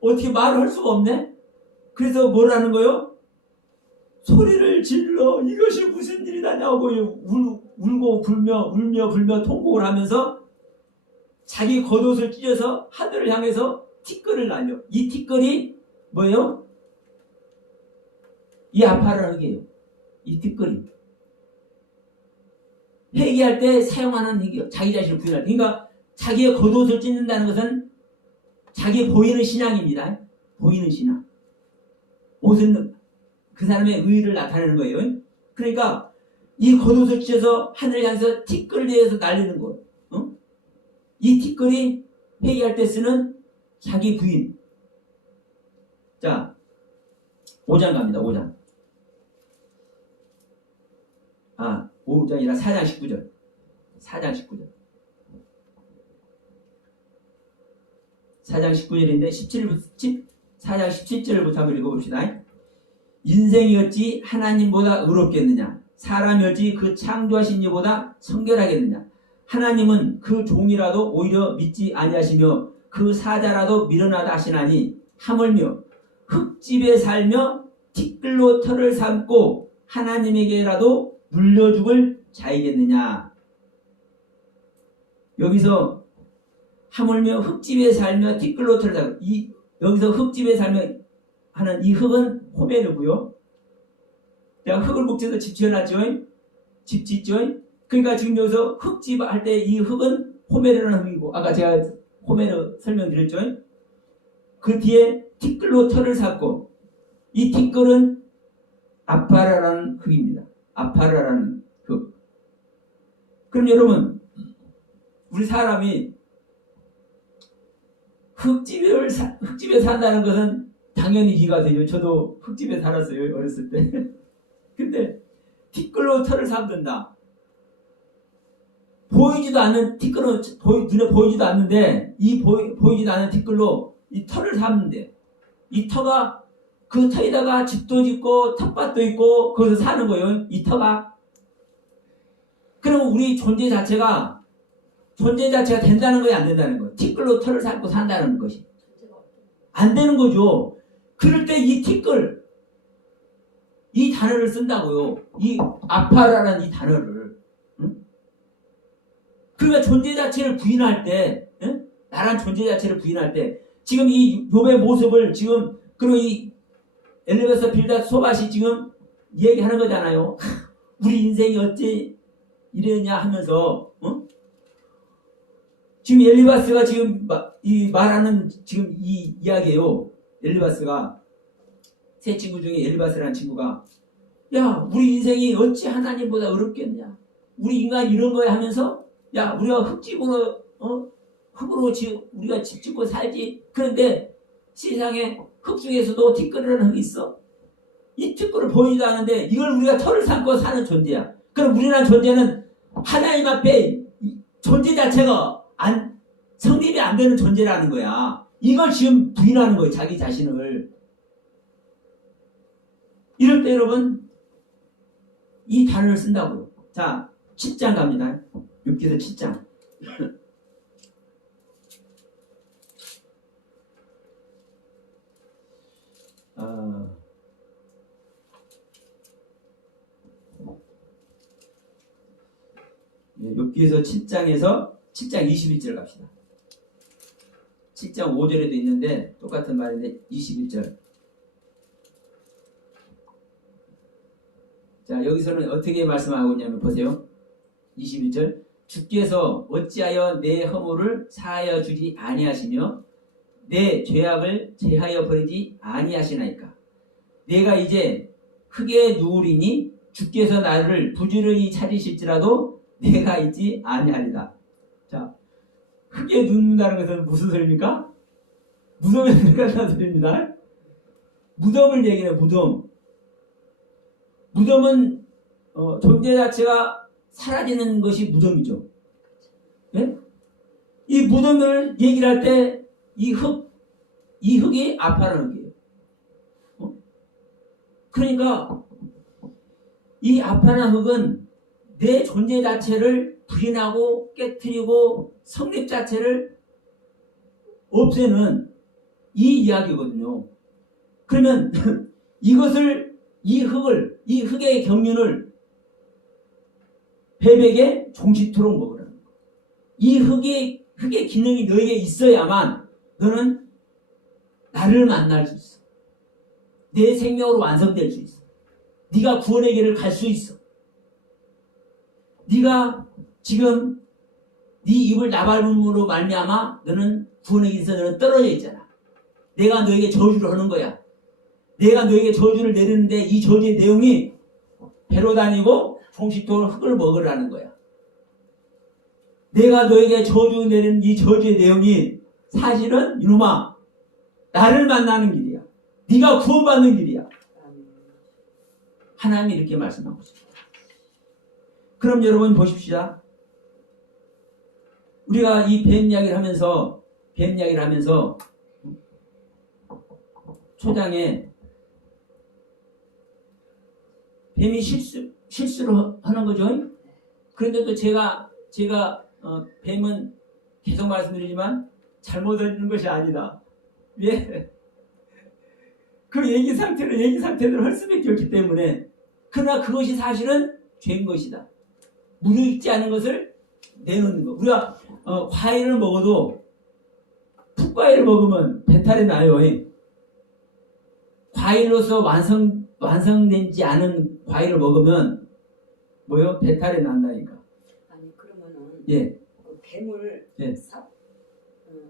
어떻게 말을 할 수가 없네. 그래서 뭐라는 거요? 소리를 질러 이것이 무슨 일이다냐고 울고 울며 불며 통곡을 하면서 자기 겉옷을 찢어서 하늘을 향해서 티끌을 날려. 이 티끌이 뭐예요? 이 아파라는 흙이에요. 이 티끌이 회개할 때 사용하는 흙이에요. 자기 자신을 부인할 때. 그러니까 자기의 겉옷을 찢는다는 것은 자기 보이는 신앙입니다. 보이는 신앙. 옷은 그 사람의 의의를 나타내는 거예요. 그러니까 이 겉옷을 찢어서 하늘을 향해서 티끌을 내서 날리는 거예요. 이 티끌이 회개할 때 쓰는 자기 부인. 자, 5장 갑니다. 5장. 5장이라 4장 19절. 4장 19절. 4장 19절인데 4장 17절부터 한번 읽어봅시다. 인생이 어찌 하나님보다 의롭겠느냐? 사람이 어찌 그 창조하신 이보다 성결하겠느냐? 하나님은 그 종이라도 오히려 믿지 아니하시며 그 사자라도 미련하다 하시나니 하물며 흙집에 살며 티끌로 털을 삼고 하나님에게라도 물려 죽을 자이겠느냐? 여기서 하물며 흙집에 살며 티끌로 털을 삼고 여기서 흙집에 살며 하는 이 흙은 호메르고요. 내가 흙을 목재에서 집 지어놨죠. 집 짓죠. 그러니까 지금 여기서 흙집 할 때 이 흙은 호메르라는 흙이고 아까 제가 호메르 설명드렸죠. 그 뒤에 티끌로 털을 삼고 이 티끌은 아파라라는 흙입니다. 아파라라는 흙. 그럼 여러분 우리 사람이 흙집에 산다는 것은 당연히 이해가 되죠. 저도 흙집에 살았어요. 어렸을 때. 근데 티끌로 털을 삼든다. 보이지도 않는 티끌은 눈에 보이지도 않는데 이 보이지도 않는 티끌로 이 털을 삼는데 이 터가 그 터에다가 집도 짓고 텃밭도 있고 거기서 사는 거예요. 이 터가. 그럼 우리 존재 자체가 된다는 거예요, 안 된다는 거예요? 티끌로 털을 삼고 산다는 것이 안 되는 거죠. 그럴 때 이 티끌 이 단어를 쓴다고요. 이 아파라는 이 단어를. 응? 그러니까 존재 자체를 부인할 때, 응? 나란 존재 자체를 부인할 때, 지금 이 욥의 모습을 지금 그리고 이 엘리베이터 빌닷 소밭이 지금 얘기하는 거잖아요. 우리 인생이 어찌 이랬냐 하면서, 응? 지금 엘리바스가 지금 이 말하는 지금 이 이야기예요. 엘리바스가 세 친구 중에 엘리바스라는 친구가 야 우리 인생이 어찌 하나님보다 어렵겠냐 우리 인간 이런 거야 하면서 야 우리가 흙집으로 흙으로 우리가 집 짓고 살지 그런데 세상에 흙 중에서도 티끌이라는 흙이 있어 이 티끌을 보이지도 않는데 이걸 우리가 털을 삼고 사는 존재야. 그럼 우리라는 존재는 하나님 앞에 존재 자체가 성립이 안 되는 존재라는 거야. 이걸 지금 부인하는 거예요. 자기 자신을. 이럴 때 여러분 이 단어를 쓴다고요. 자 7장 갑니다. 욥기서 7장. 욥기서 7장에서 7장 21절 갑시다. 7장 5절에도 있는데 똑같은 말인데 21절. 자 여기서는 어떻게 말씀하고 있냐면 보세요. 21절 주께서 어찌하여 내 허물을 사하여 주지 아니하시며 내 죄악을 제하여 버리지 아니하시나이까. 내가 이제 흙에 누우리니 주께서 나를 부지런히 찾으실지라도 내가 있지 아니하리라. 자 흙에 눕는다는 것은 무슨 소리입니까? 무덤에 들어간다는 소리입니다. 무덤을 얘기해요. 무덤은 존재 자체가 사라지는 것이 무덤이죠. 네? 이 무덤을 얘기를 할 때 이 흙이 아파하는 흙이에요. 그러니까 이 아파하는 흙은 내 존재 자체를 부인하고 깨트리고 성립 자체를 없애는 이 이야기거든요. 그러면 이 흙의 경륜을 뱀에게 종식토록 먹으라는 거예요. 이 흙의 기능이 너에게 있어야만 너는 나를 만날 수 있어. 내 생명으로 완성될 수 있어. 네가 구원의 길을 갈 수 있어. 네가 지금 네 입을 나발음으로 말미암아 너는 구원의 길에서 너는 떨어져 있잖아. 내가 너에게 저주를 하는 거야. 내가 너에게 저주를 내리는데 이 저주의 내용이 배로 다니고 종식토록 흙을 먹으라는 거야. 내가 너에게 저주 내리는 이 저주의 내용이 사실은 이놈아 나를 만나는 길이야. 네가 구원받는 길이야. 하나님이 이렇게 말씀하고 있습니다. 그럼 여러분 보십시다. 우리가 이 뱀 이야기를 하면서 초장에 뱀이 실수를 하는 거죠. 그런데도 제가 뱀은 계속 말씀드리지만 잘못하는 것이 아니다. 왜? 그 얘기 상태대로 할 수밖에 없기 때문에 그러나 그것이 사실은 죄인 것이다. 무르익지 않은 것을 내놓는 거. 우리가 과일을 먹어도 풋과일을 먹으면 배탈이 나요. 과일로서 완성되지 않은 과일을 먹으면 뭐요? 배탈이 난다니까. 아니 그러면은 예. 그 뱀을 예.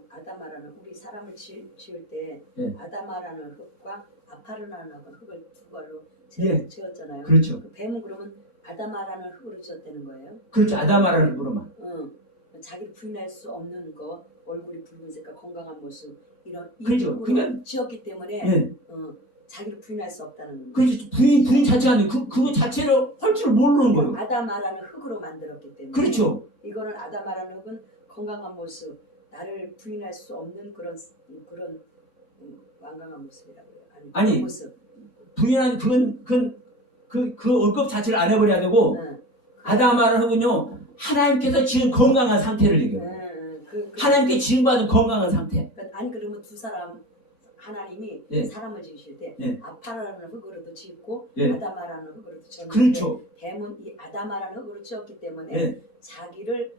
아다마라는 우리 사람을 지을 때 예. 아다마라는 흙과 아파르라는 흙을 두 발로 예. 지었잖아요. 그렇죠. 그 뱀은 그러면 아다마라는 흙으로 지었다는 거예요? 그렇죠. 아다마라는 흙으로만. 자기를 부인할 수 없는 거, 얼굴이 붉은색과 건강한 모습 이런 그렇죠. 흙으로 지었기 때문에 예. 자기를 부인할 수 없다는 거예요. 그렇죠. 부인 자체가 아니고 그거 자체를 할 줄 모르는 거예요. 아다마라는 흙으로 만들었기 때문에. 그렇죠. 이거는 아다마라는 흙은 건강한 모습, 나를 부인할 수 없는 그런 완강한 모습이라고요. 아니 모습. 부인한 그 얼급 자체를 안 해버려야 되고 아다마라는 흙은요 하나님께서 지은 건강한 상태를 얘기해요. 하나님께 지음받은 건강한 상태. 아니 그러면 두 사람 하나님이 예. 사람을 지으실 때 예. 아파라는 흙으로도 지었고 예. 아다마라는 흙으로도 지었는데 그렇죠. 뱀은 이 아다마라는 흙으로 지었기 때문에 예. 자기를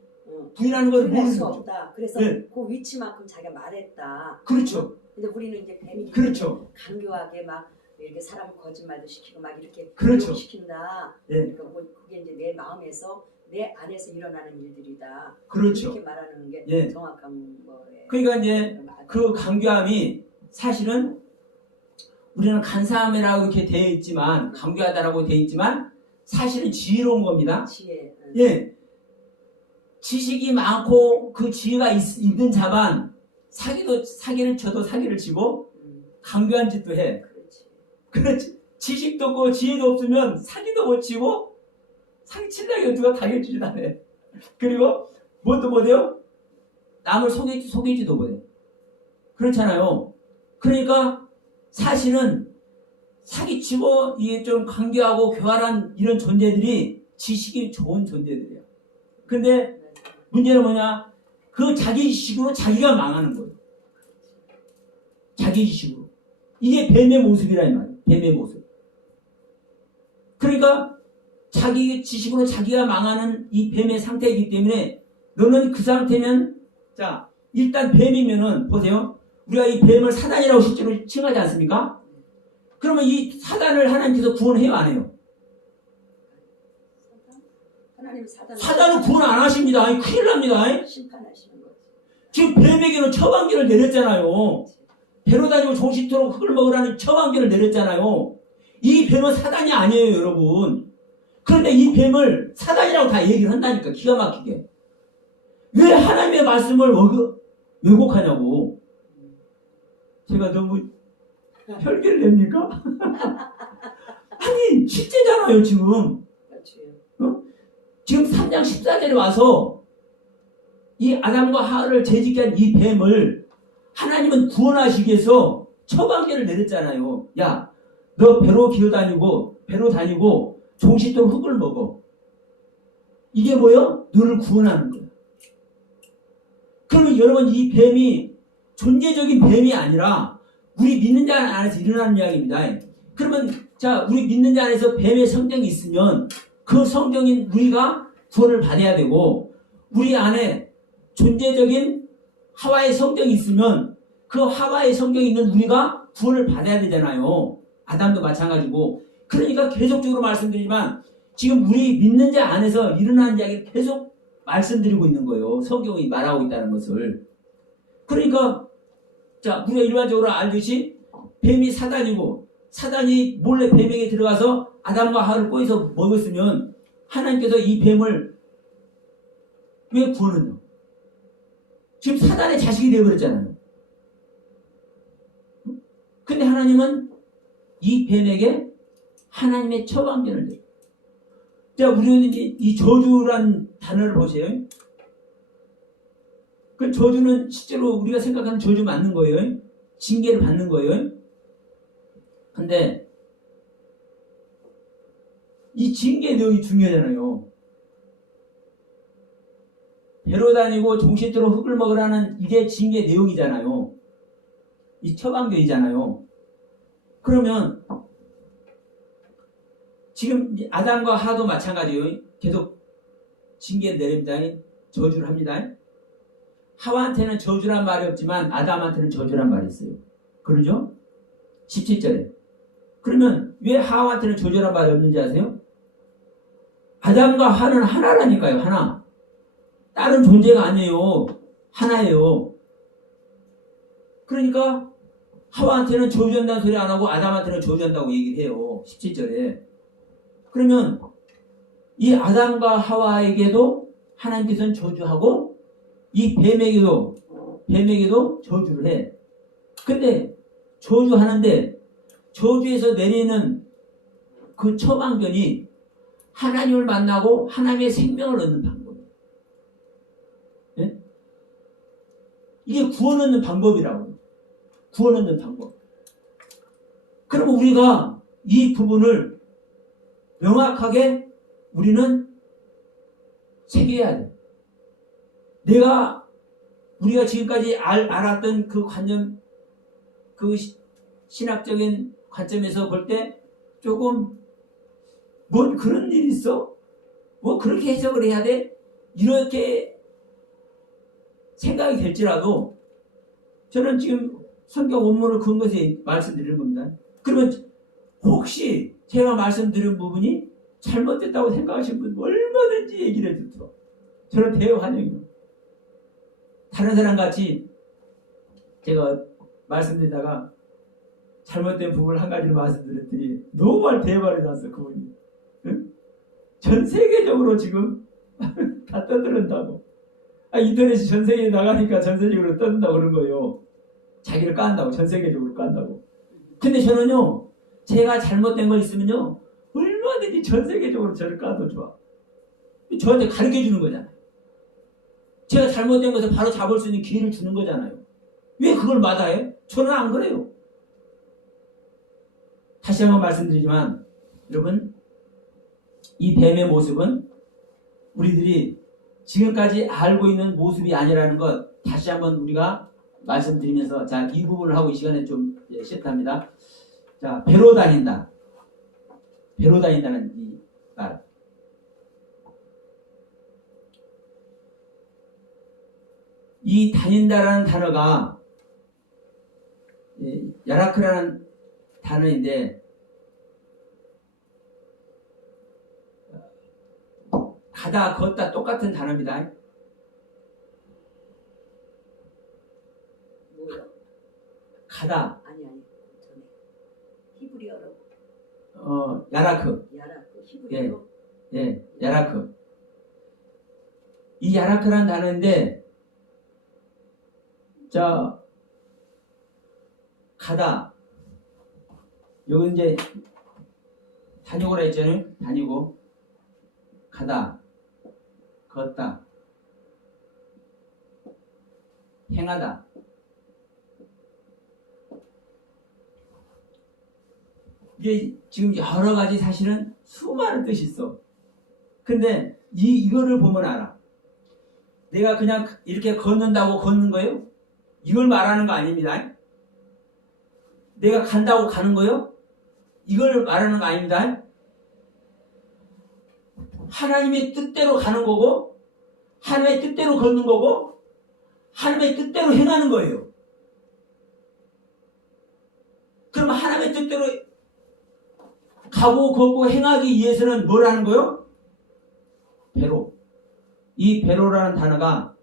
부인하는 걸 부인할 모르는 수 거죠. 없다. 그래서 예. 그 위치만큼 자기가 말했다. 그렇죠. 근데 우리는 이제 뱀이기 때문에 그렇죠. 강교하게 막 이렇게 사람을 거짓말도 시키고 막 이렇게 그렇죠. 시킨다. 예. 그러니까 그게 이제 내 마음에서 내 안에서 일어나는 일들이다. 그렇죠. 이렇게 말하는 게 예. 정확한 거예요. 그러니까 이제 그 강교함이 사실은 우리는 간사함이라고 이렇게 되어 있지만 강교하다라고 되어 있지만 사실은 지혜로운 겁니다. 지혜. 예. 지식이 많고 그 지혜가 있는 자만 사기를 쳐도 사기를 치고 강교한 짓도 해. 그렇지. 그렇지. 지식도 없고 지혜도 없으면 사기도 못 치고 사기 칠려고 누가 당해주지도 않아. 그리고 뭣도 못해요? 남을 속이지도 못해. 그렇잖아요. 그러니까 사실은 사기치고 이게 좀 강교하고 교활한 이런 존재들이 지식이 좋은 존재들이야. 근데 문제는 뭐냐? 그 자기 지식으로 자기가 망하는 거예요. 자기 지식으로. 이게 뱀의 모습이라 이 말이에요. 뱀의 모습. 그러니까 자기 지식으로 자기가 망하는 이 뱀의 상태이기 때문에 너는 그 상태면 자 일단 뱀이면은 보세요. 우리가 이 뱀을 사단이라고 실제로 칭하지 않습니까? 그러면 이 사단을 하나님께서 구원해요 안 해요? 하나님 사단은 구원 안 하십니다. 아니, 큰일 납니다. 심판하시는 거지. 지금 뱀에게는 처방전을 내렸잖아요. 배로 다니고 종식토록 흙을 먹으라는 처방전을 내렸잖아요. 이 뱀은 사단이 아니에요, 여러분. 그런데 이 뱀을 사단이라고 다 얘기를 한다니까, 기가 막히게. 왜 하나님의 말씀을 왜곡하냐고. 제가 너무 혈기를 냅니까? 아니, 실제잖아요, 지금. 지금 3장 14절에 와서 이 아담과 하와를 죄짓게 한 이 뱀을 하나님은 구원하시기 위해서 처방전을 내렸잖아요. 야, 너 배로 다니고 종식토록 흙을 먹어. 이게 뭐요? 너를 구원하는 거야. 그러면 여러분 이 뱀이 존재적인 뱀이 아니라 우리 믿는 자 안에서 일어나는 이야기입니다. 그러면 자 우리 믿는 자 안에서 뱀의 성경이 있으면 그 성경인 우리가 구원을 받아야 되고 우리 안에 존재적인 하와의 성경이 있으면 그 하와의 성경이 있는 우리가 구원을 받아야 되잖아요. 아담도 마찬가지고. 그러니까 계속적으로 말씀드리지만 지금 우리 믿는 자 안에서 일어나는 이야기를 계속 말씀드리고 있는 거예요. 성경이 말하고 있다는 것을. 그러니까 자 우리가 일반적으로 알듯이 뱀이 사단이고 사단이 몰래 뱀에게 들어가서 아담과 하와를 꼬여서 먹었으면 하나님께서 이 뱀을 왜 구원했냐? 지금 사단의 자식이 되어버렸잖아요. 근데 하나님은 이 뱀에게 하나님의 처방전을 내요. 자, 우리는 이제 이 저주란 단어를 보세요. 그 저주는 실제로 우리가 생각하는 저주 맞는 거예요. 징계를 받는 거예요. 근데 이 징계 내용이 중요하잖아요. 배로 다니고 종식토록 흙을 먹으라는 이게 징계 내용이잖아요. 이 처방전이잖아요. 그러면 지금 아담과 하와도 마찬가지예요. 계속 징계를 내립니다. 저주를 합니다. 하와한테는 저주란 말이 없지만 아담한테는 저주란 말이 있어요. 그러죠? 17절에. 그러면 왜 하와한테는 저주란 말이 없는지 아세요? 아담과 하와는 하나라니까요. 하나. 다른 존재가 아니에요. 하나예요. 그러니까 하와한테는 저주한다는 소리 안 하고 아담한테는 저주한다고 얘기를 해요. 17절에. 그러면 이 아담과 하와에게도 하나님께서는 저주하고 이 뱀에게도 저주를 해. 근데 저주하는데 저주에서 내리는 그 처방전이 하나님을 만나고 하나님의 생명을 얻는 방법이에요. 네? 이게 구원 얻는 방법이라고요. 구원 얻는 방법. 그러면 우리가 이 부분을 명확하게 우리는 새겨야 돼. 우리가 지금까지 알았던 그 관념, 그 신학적인 관점에서 볼 때 조금 뭔 그런 일이 있어? 뭐 그렇게 해석을 해야 돼? 이렇게 생각이 될지라도 저는 지금 성경 원문을 근거해서 말씀드리는 겁니다. 그러면 혹시 제가 말씀드린 부분이 잘못됐다고 생각하시는 분 얼마든지 얘기를 해도 저는 대환영이에요. 다른 사람 같이 제가 말씀드리다가 잘못된 부분을 한 가지를 말씀드렸더니 너무 대화를 났어 그분이. 응? 전 세계적으로 지금 다 떠들었다고. 인터넷이 전 세계에 나가니까 전 세계적으로 떠든다고 그런 거예요. 자기를 깐다고, 전 세계적으로 깐다고. 근데 저는요, 제가 잘못된 거 있으면요, 얼마든지 전 세계적으로 저를 까도 좋아. 저한테 가르쳐 주는 거잖아요. 제가 잘못된 것을 바로 잡을 수 있는 기회를 주는 거잖아요. 왜 그걸 마다해? 저는 안 그래요. 다시 한번 말씀드리지만, 여러분, 이 뱀의 모습은 우리들이 지금까지 알고 있는 모습이 아니라는 것 다시 한번 우리가 말씀드리면서 자, 이 부분을 하고 이 시간에 좀 쉬었답니다. 자, 배로 다닌다. 배로 다닌다는 이 말. 이 다닌다라는 단어가 야라크라는 단어인데 가다 걷다 똑같은 단어입니다. 뭐요? 가다. 아니 전에 히브리어로. 야라크. 야라크 히브리어로. 예, 야라크. 이 야라크라는 단어인데 자 가다. 여기 이제 다니고라 했잖아요. 다니고 가다. 걷다, 행하다. 이게 지금 여러 가지 사실은 수많은 뜻이 있어. 근데 이거를 보면 알아. 내가 그냥 이렇게 걷는다고 걷는 거예요? 이걸 말하는 거 아닙니다. 내가 간다고 가는 거예요? 이걸 말하는 거 아닙니다. 하나님의 뜻대로 가는 거고 하나님의 뜻대로 걷는 거고 하나님의 뜻대로 행하는 거예요. 그럼 하나님의 뜻대로 가고 걷고 행하기 위해서는 뭘 하는 거예요? 배로. 이 배로라는 단어가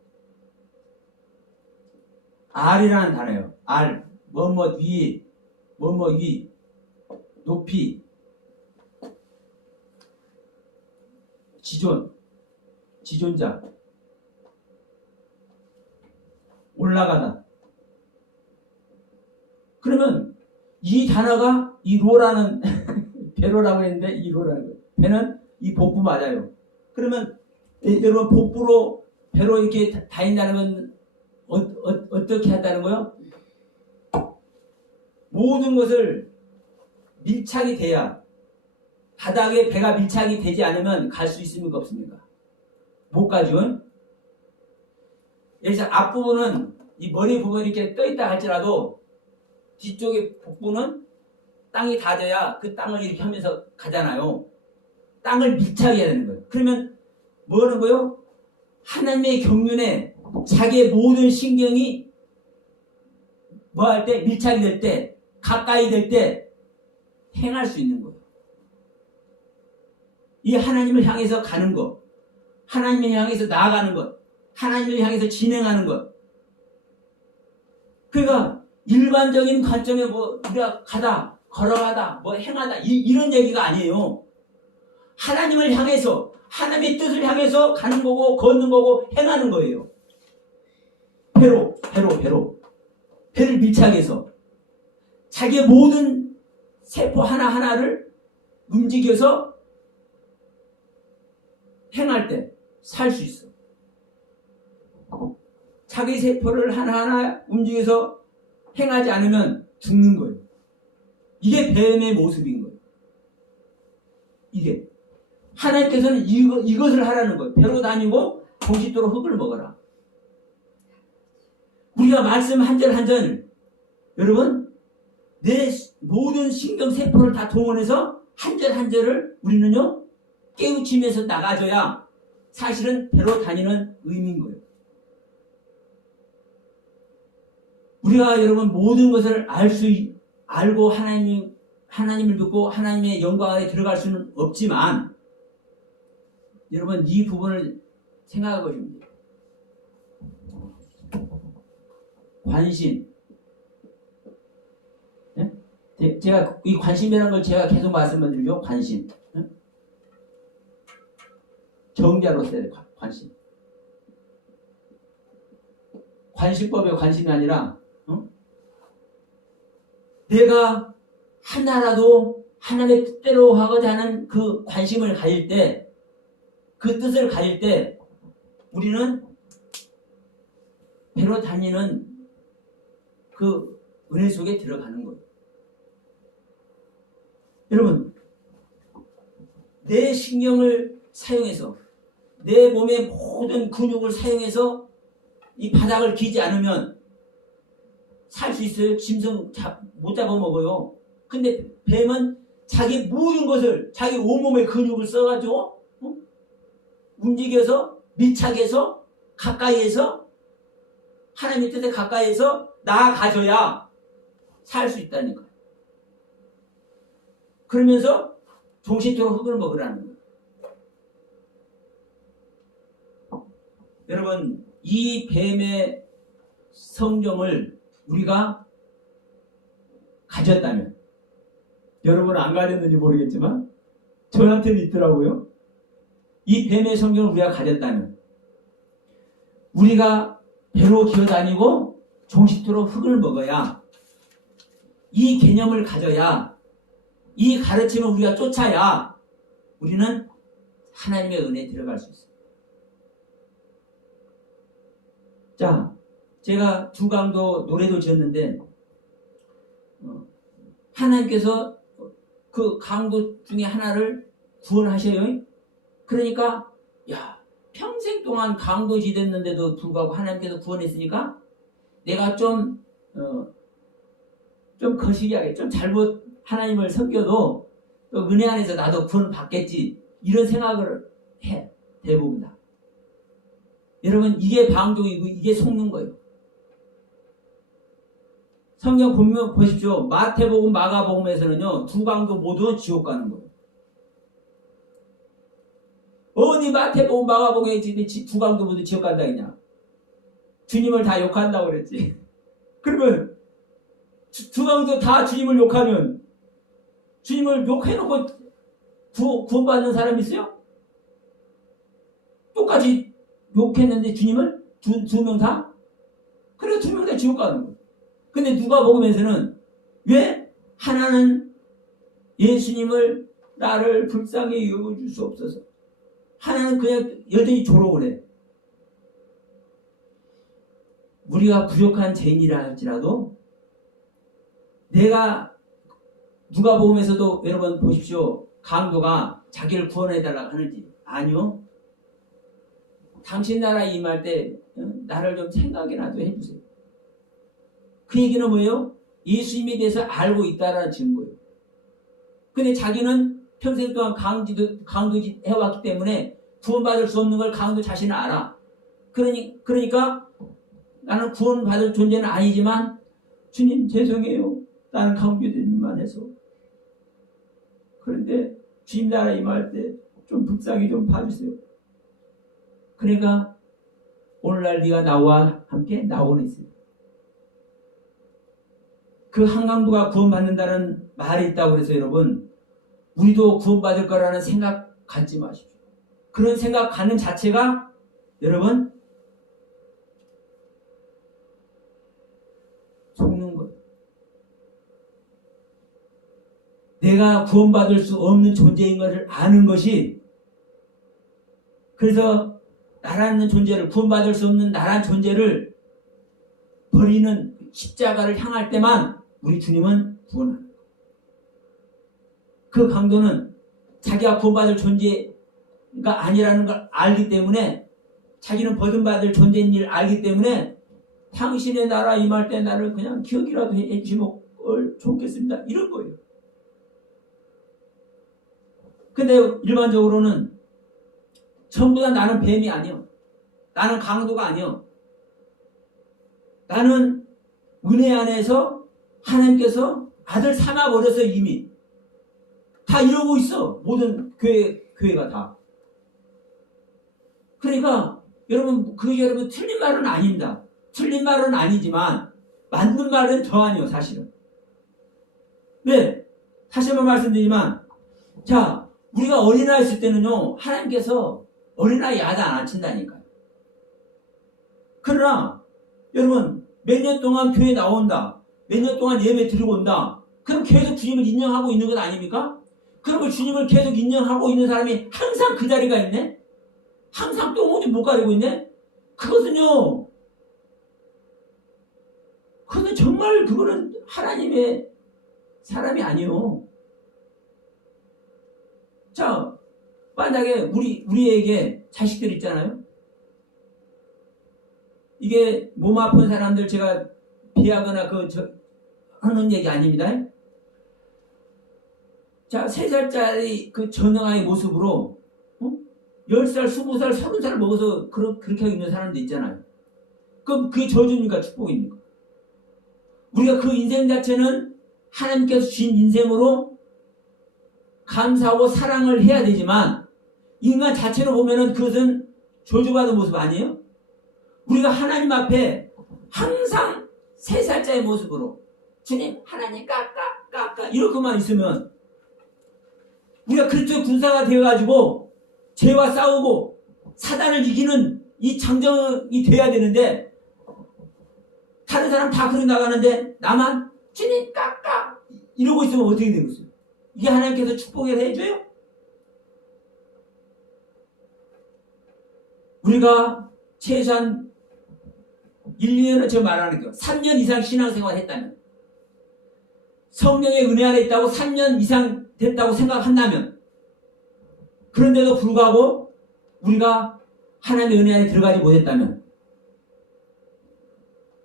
R이라는 단어예요. R. 뭐뭐 위, 뭐뭐 위, 높이, 지존자, 올라가다. 그러면 이 단어가 이 로라는 배로라고 했는데 이 로라는 거예요. 배는 이 복부 맞아요. 그러면 여러분 복부로 배로 이렇게 다닌다는 건 어떻게 한다는 거예요? 모든 것을 밀착이 돼야 바닥에 배가 밀착이 되지 않으면 갈 수 있습니까? 없습니까? 못 가죠. 그래서 앞부분은 이 머리 부분이 이렇게 떠있다 할지라도 뒤쪽의 복부는 땅이 닿아야 그 땅을 이렇게 하면서 가잖아요. 땅을 밀착해야 되는 거예요. 그러면 뭐 하는 거예요? 하나님의 경륜에 자기의 모든 신경이 뭐 할 때? 밀착이 될 때, 가까이 될 때 행할 수 있는 거예요. 이 하나님을 향해서 가는 것, 하나님을 향해서 나아가는 것, 하나님을 향해서 진행하는 것. 그러니까 일반적인 관점에 뭐 우리가 가다, 걸어가다, 뭐 행하다 이런 얘기가 아니에요. 하나님을 향해서 하나님의 뜻을 향해서 가는 거고 걷는 거고 행하는 거예요. 배를 밀착해서 자기의 모든 세포 하나하나를 움직여서 행할 때 살 수 있어. 자기 세포를 하나하나 움직여서 행하지 않으면 죽는 거예요. 이게 뱀의 모습인 거예요. 이게 하나님께서는 이것을 하라는 거예요. 배로 다니고 동시도로 흙을 먹어라. 우리가 말씀 한 절 한 절 여러분 내 모든 신경세포를 다 동원해서 한 절 한 절을 우리는요 깨우치면서 나가줘야 사실은 배로 다니는 의미인 거예요. 우리가 여러분 모든 것을 알고 하나님을 믿고 하나님의 영광에 들어갈 수는 없지만 여러분 이 부분을 생각해 보시면 돼요. 관심. 네? 제가 이 관심이라는 걸 제가 계속 말씀드리죠. 관심. 네? 정자로서의 관심. 관심법의 관심이 아니라 내가 하나라도 하나님의 뜻대로 하고자 하는 그 관심을 가질 때, 그 뜻을 가질 때 우리는 배로 다니는 그 은혜 속에 들어가는 거예요. 여러분, 내 신경을 사용해서 내 몸의 모든 근육을 사용해서 이 바닥을 기지 않으면 살 수 있어요? 짐승 못 잡아먹어요. 근데 뱀은 자기 모든 것을 자기 온몸의 근육을 써가지고 움직여서 밀착해서 가까이에서 하나님의 뜻에 가까이에서 나아가줘야 살 수 있다니까. 그러면서 종신토록 흙을 먹으라는 거예요. 여러분, 이 뱀의 성경을 우리가 가졌다면, 여러분 안 가졌는지 모르겠지만 저한테는 있더라고요. 이 뱀의 성경을 우리가 가졌다면 우리가 배로 기어다니고 종식토록 흙을 먹어야, 이 개념을 가져야, 이 가르침을 우리가 쫓아야 우리는 하나님의 은혜에 들어갈 수 있어요. 자, 제가 두 강도 노래도 지었는데 하나님께서 그 강도 중에 하나를 구원하셔요. 그러니까 야, 평생 동안 강도지 됐는데도 불구하고 하나님께서 구원했으니까 내가 좀 거시기하게 좀 잘못 하나님을 섬겨도 또 은혜 안에서 나도 구원 받겠지, 이런 생각을 해, 대부분 다. 여러분, 이게 방종이고 이게 속는 거예요. 성경 보면 보십시오. 마태복음, 마가복음에서는요 두 강도 모두 지옥 가는 거예요. 어디 마태복음, 마가복음에 두 강도 모두 지옥 간다 했냐? 주님을 다 욕한다고 그랬지. 그러면 두 강도 다 주님을 욕하면 주님을 욕해놓고 구원받는 사람이 있어요? 똑같이 욕했는데 주님을 두 명 다? 그래서 두 명 다 지옥 가는 거예요. 근데 누가복음에서는 왜 하나는 예수님을 나를 불쌍히 여겨줄 수 없어서, 하나는 그냥 여전히 조롱을 해. 우리가 부족한 죄인이라 할지라도 내가, 누가복음에서도 여러분 보십시오. 강도가 자기를 구원해달라고 하는지. 아니요. 당신 나라에 임할 때 나를 좀 생각이라도 해주세요. 그 얘기는 뭐예요? 예수님에 대해서 알고 있다라는 증거예요. 근데 자기는 평생 동안 강도짓 해왔기 때문에 구원받을 수 없는 걸 강도 자신은 알아. 그러니까 나는 구원받을 존재는 아니지만 주님 죄송해요. 나는 강도짓만 해서. 그런데 주님 나라 임할 때 좀 불쌍히 좀 봐주세요. 그러니까 오늘날 네가 나와 함께 나오는 있어요. 그 한강도가 구원받는다는 말이 있다고 해서 여러분, 우리도 구원받을 거라는 생각 갖지 마십시오. 그런 생각 갖는 자체가 여러분 속는 거예요. 내가 구원받을 수 없는 존재인 것을 아는 것이, 그래서 나라는 존재를, 구원받을 수 없는 나란 존재를 버리는 십자가를 향할 때만 우리 주님은 구원합니다. 그 강도는 자기가 구원받을 존재가 아니라는 걸 알기 때문에, 자기는 버림받을 존재인 일 알기 때문에 당신의 나라 임할 때 나를 그냥 기억이라도 해주시면 좋겠습니다. 이런 거예요. 근데 일반적으로는 전부 다 나는 뱀이 아니요. 나는 강도가 아니요. 나는 은혜 안에서 하나님께서 아들 삼아버려서 이미 다 이러고 있어. 모든 교회가 다. 그러니까 여러분 여러분 틀린 말은 아닙니다. 틀린 말은 아니지만 맞는 말은 더 아니요 사실은. 네, 다시 한번 말씀드리지만 자 우리가 어린아이 있을 때는요 하나님께서 어린아이 야단 안 친다니까요. 그러나 여러분 몇 년 동안 교회 나온다. 몇 년 동안 예배 드리고 온다. 그럼 계속 주님을 인정하고 있는 것 아닙니까? 그러면 주님을 계속 인정하고 있는 사람이 항상 그 자리가 있네? 항상 똥오줌 못 가리고 있네? 그것은 정말 그거는 하나님의 사람이 아니요. 자, 만약에 우리에게 자식들 있잖아요. 이게 몸 아픈 사람들 제가 비하거나 하는 얘기 아닙니다. 자, 3살짜리 그 전형아의 모습으로 10살, 20살, 30살 먹어서 그렇게 하고 있는 사람도 있잖아요. 그럼 그게 저주입니까? 축복입니까? 우리가 그 인생 자체는 하나님께서 주신 인생으로 감사하고 사랑을 해야 되지만 인간 자체로 보면은 그것은 저주받은 모습 아니에요? 우리가 하나님 앞에 항상 3살짜리 모습으로 주님 하나님 까까 이렇게만 있으면 우리가 그리스도의 군사가 되어가지고 죄와 싸우고 사단을 이기는 이 장정이 돼야 되는데 다른 사람 다 그러고 나가는데 나만 주님 까까 이러고 있으면 어떻게 되겠어요? 이게 하나님께서 축복을 해줘요? 우리가 최소한 1, 2년은 제가 말하는 거예요. 3년 이상 신앙생활 했다면 성령의 은혜 안에 있다고 3년 이상 됐다고 생각한다면 그런데도 불구하고 우리가 하나님의 은혜 안에 들어가지 못했다면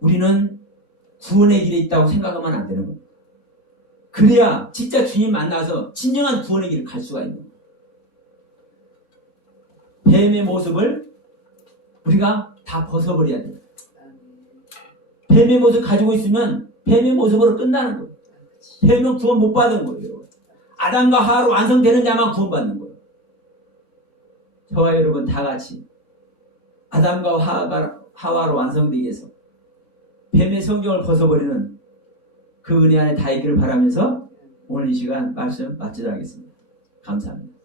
우리는 구원의 길에 있다고 생각하면 안 되는 겁니다. 그래야 진짜 주님 만나서 진정한 구원의 길을 갈 수가 있는 겁니다. 뱀의 모습을 우리가 다 벗어버려야 돼요. 뱀의 모습 가지고 있으면 뱀의 모습으로 끝나는 거예요. 뱀은 구원 못 받은 거예요. 아담과 하와로 완성되는 자만 구원받는 거예요. 저와 여러분 다 같이 아담과 하와로 완성되기 위해서 뱀의 성경을 벗어버리는 그 은혜 안에 다 있기를 바라면서 오늘 이 시간 말씀 마치도록 하겠습니다. 감사합니다.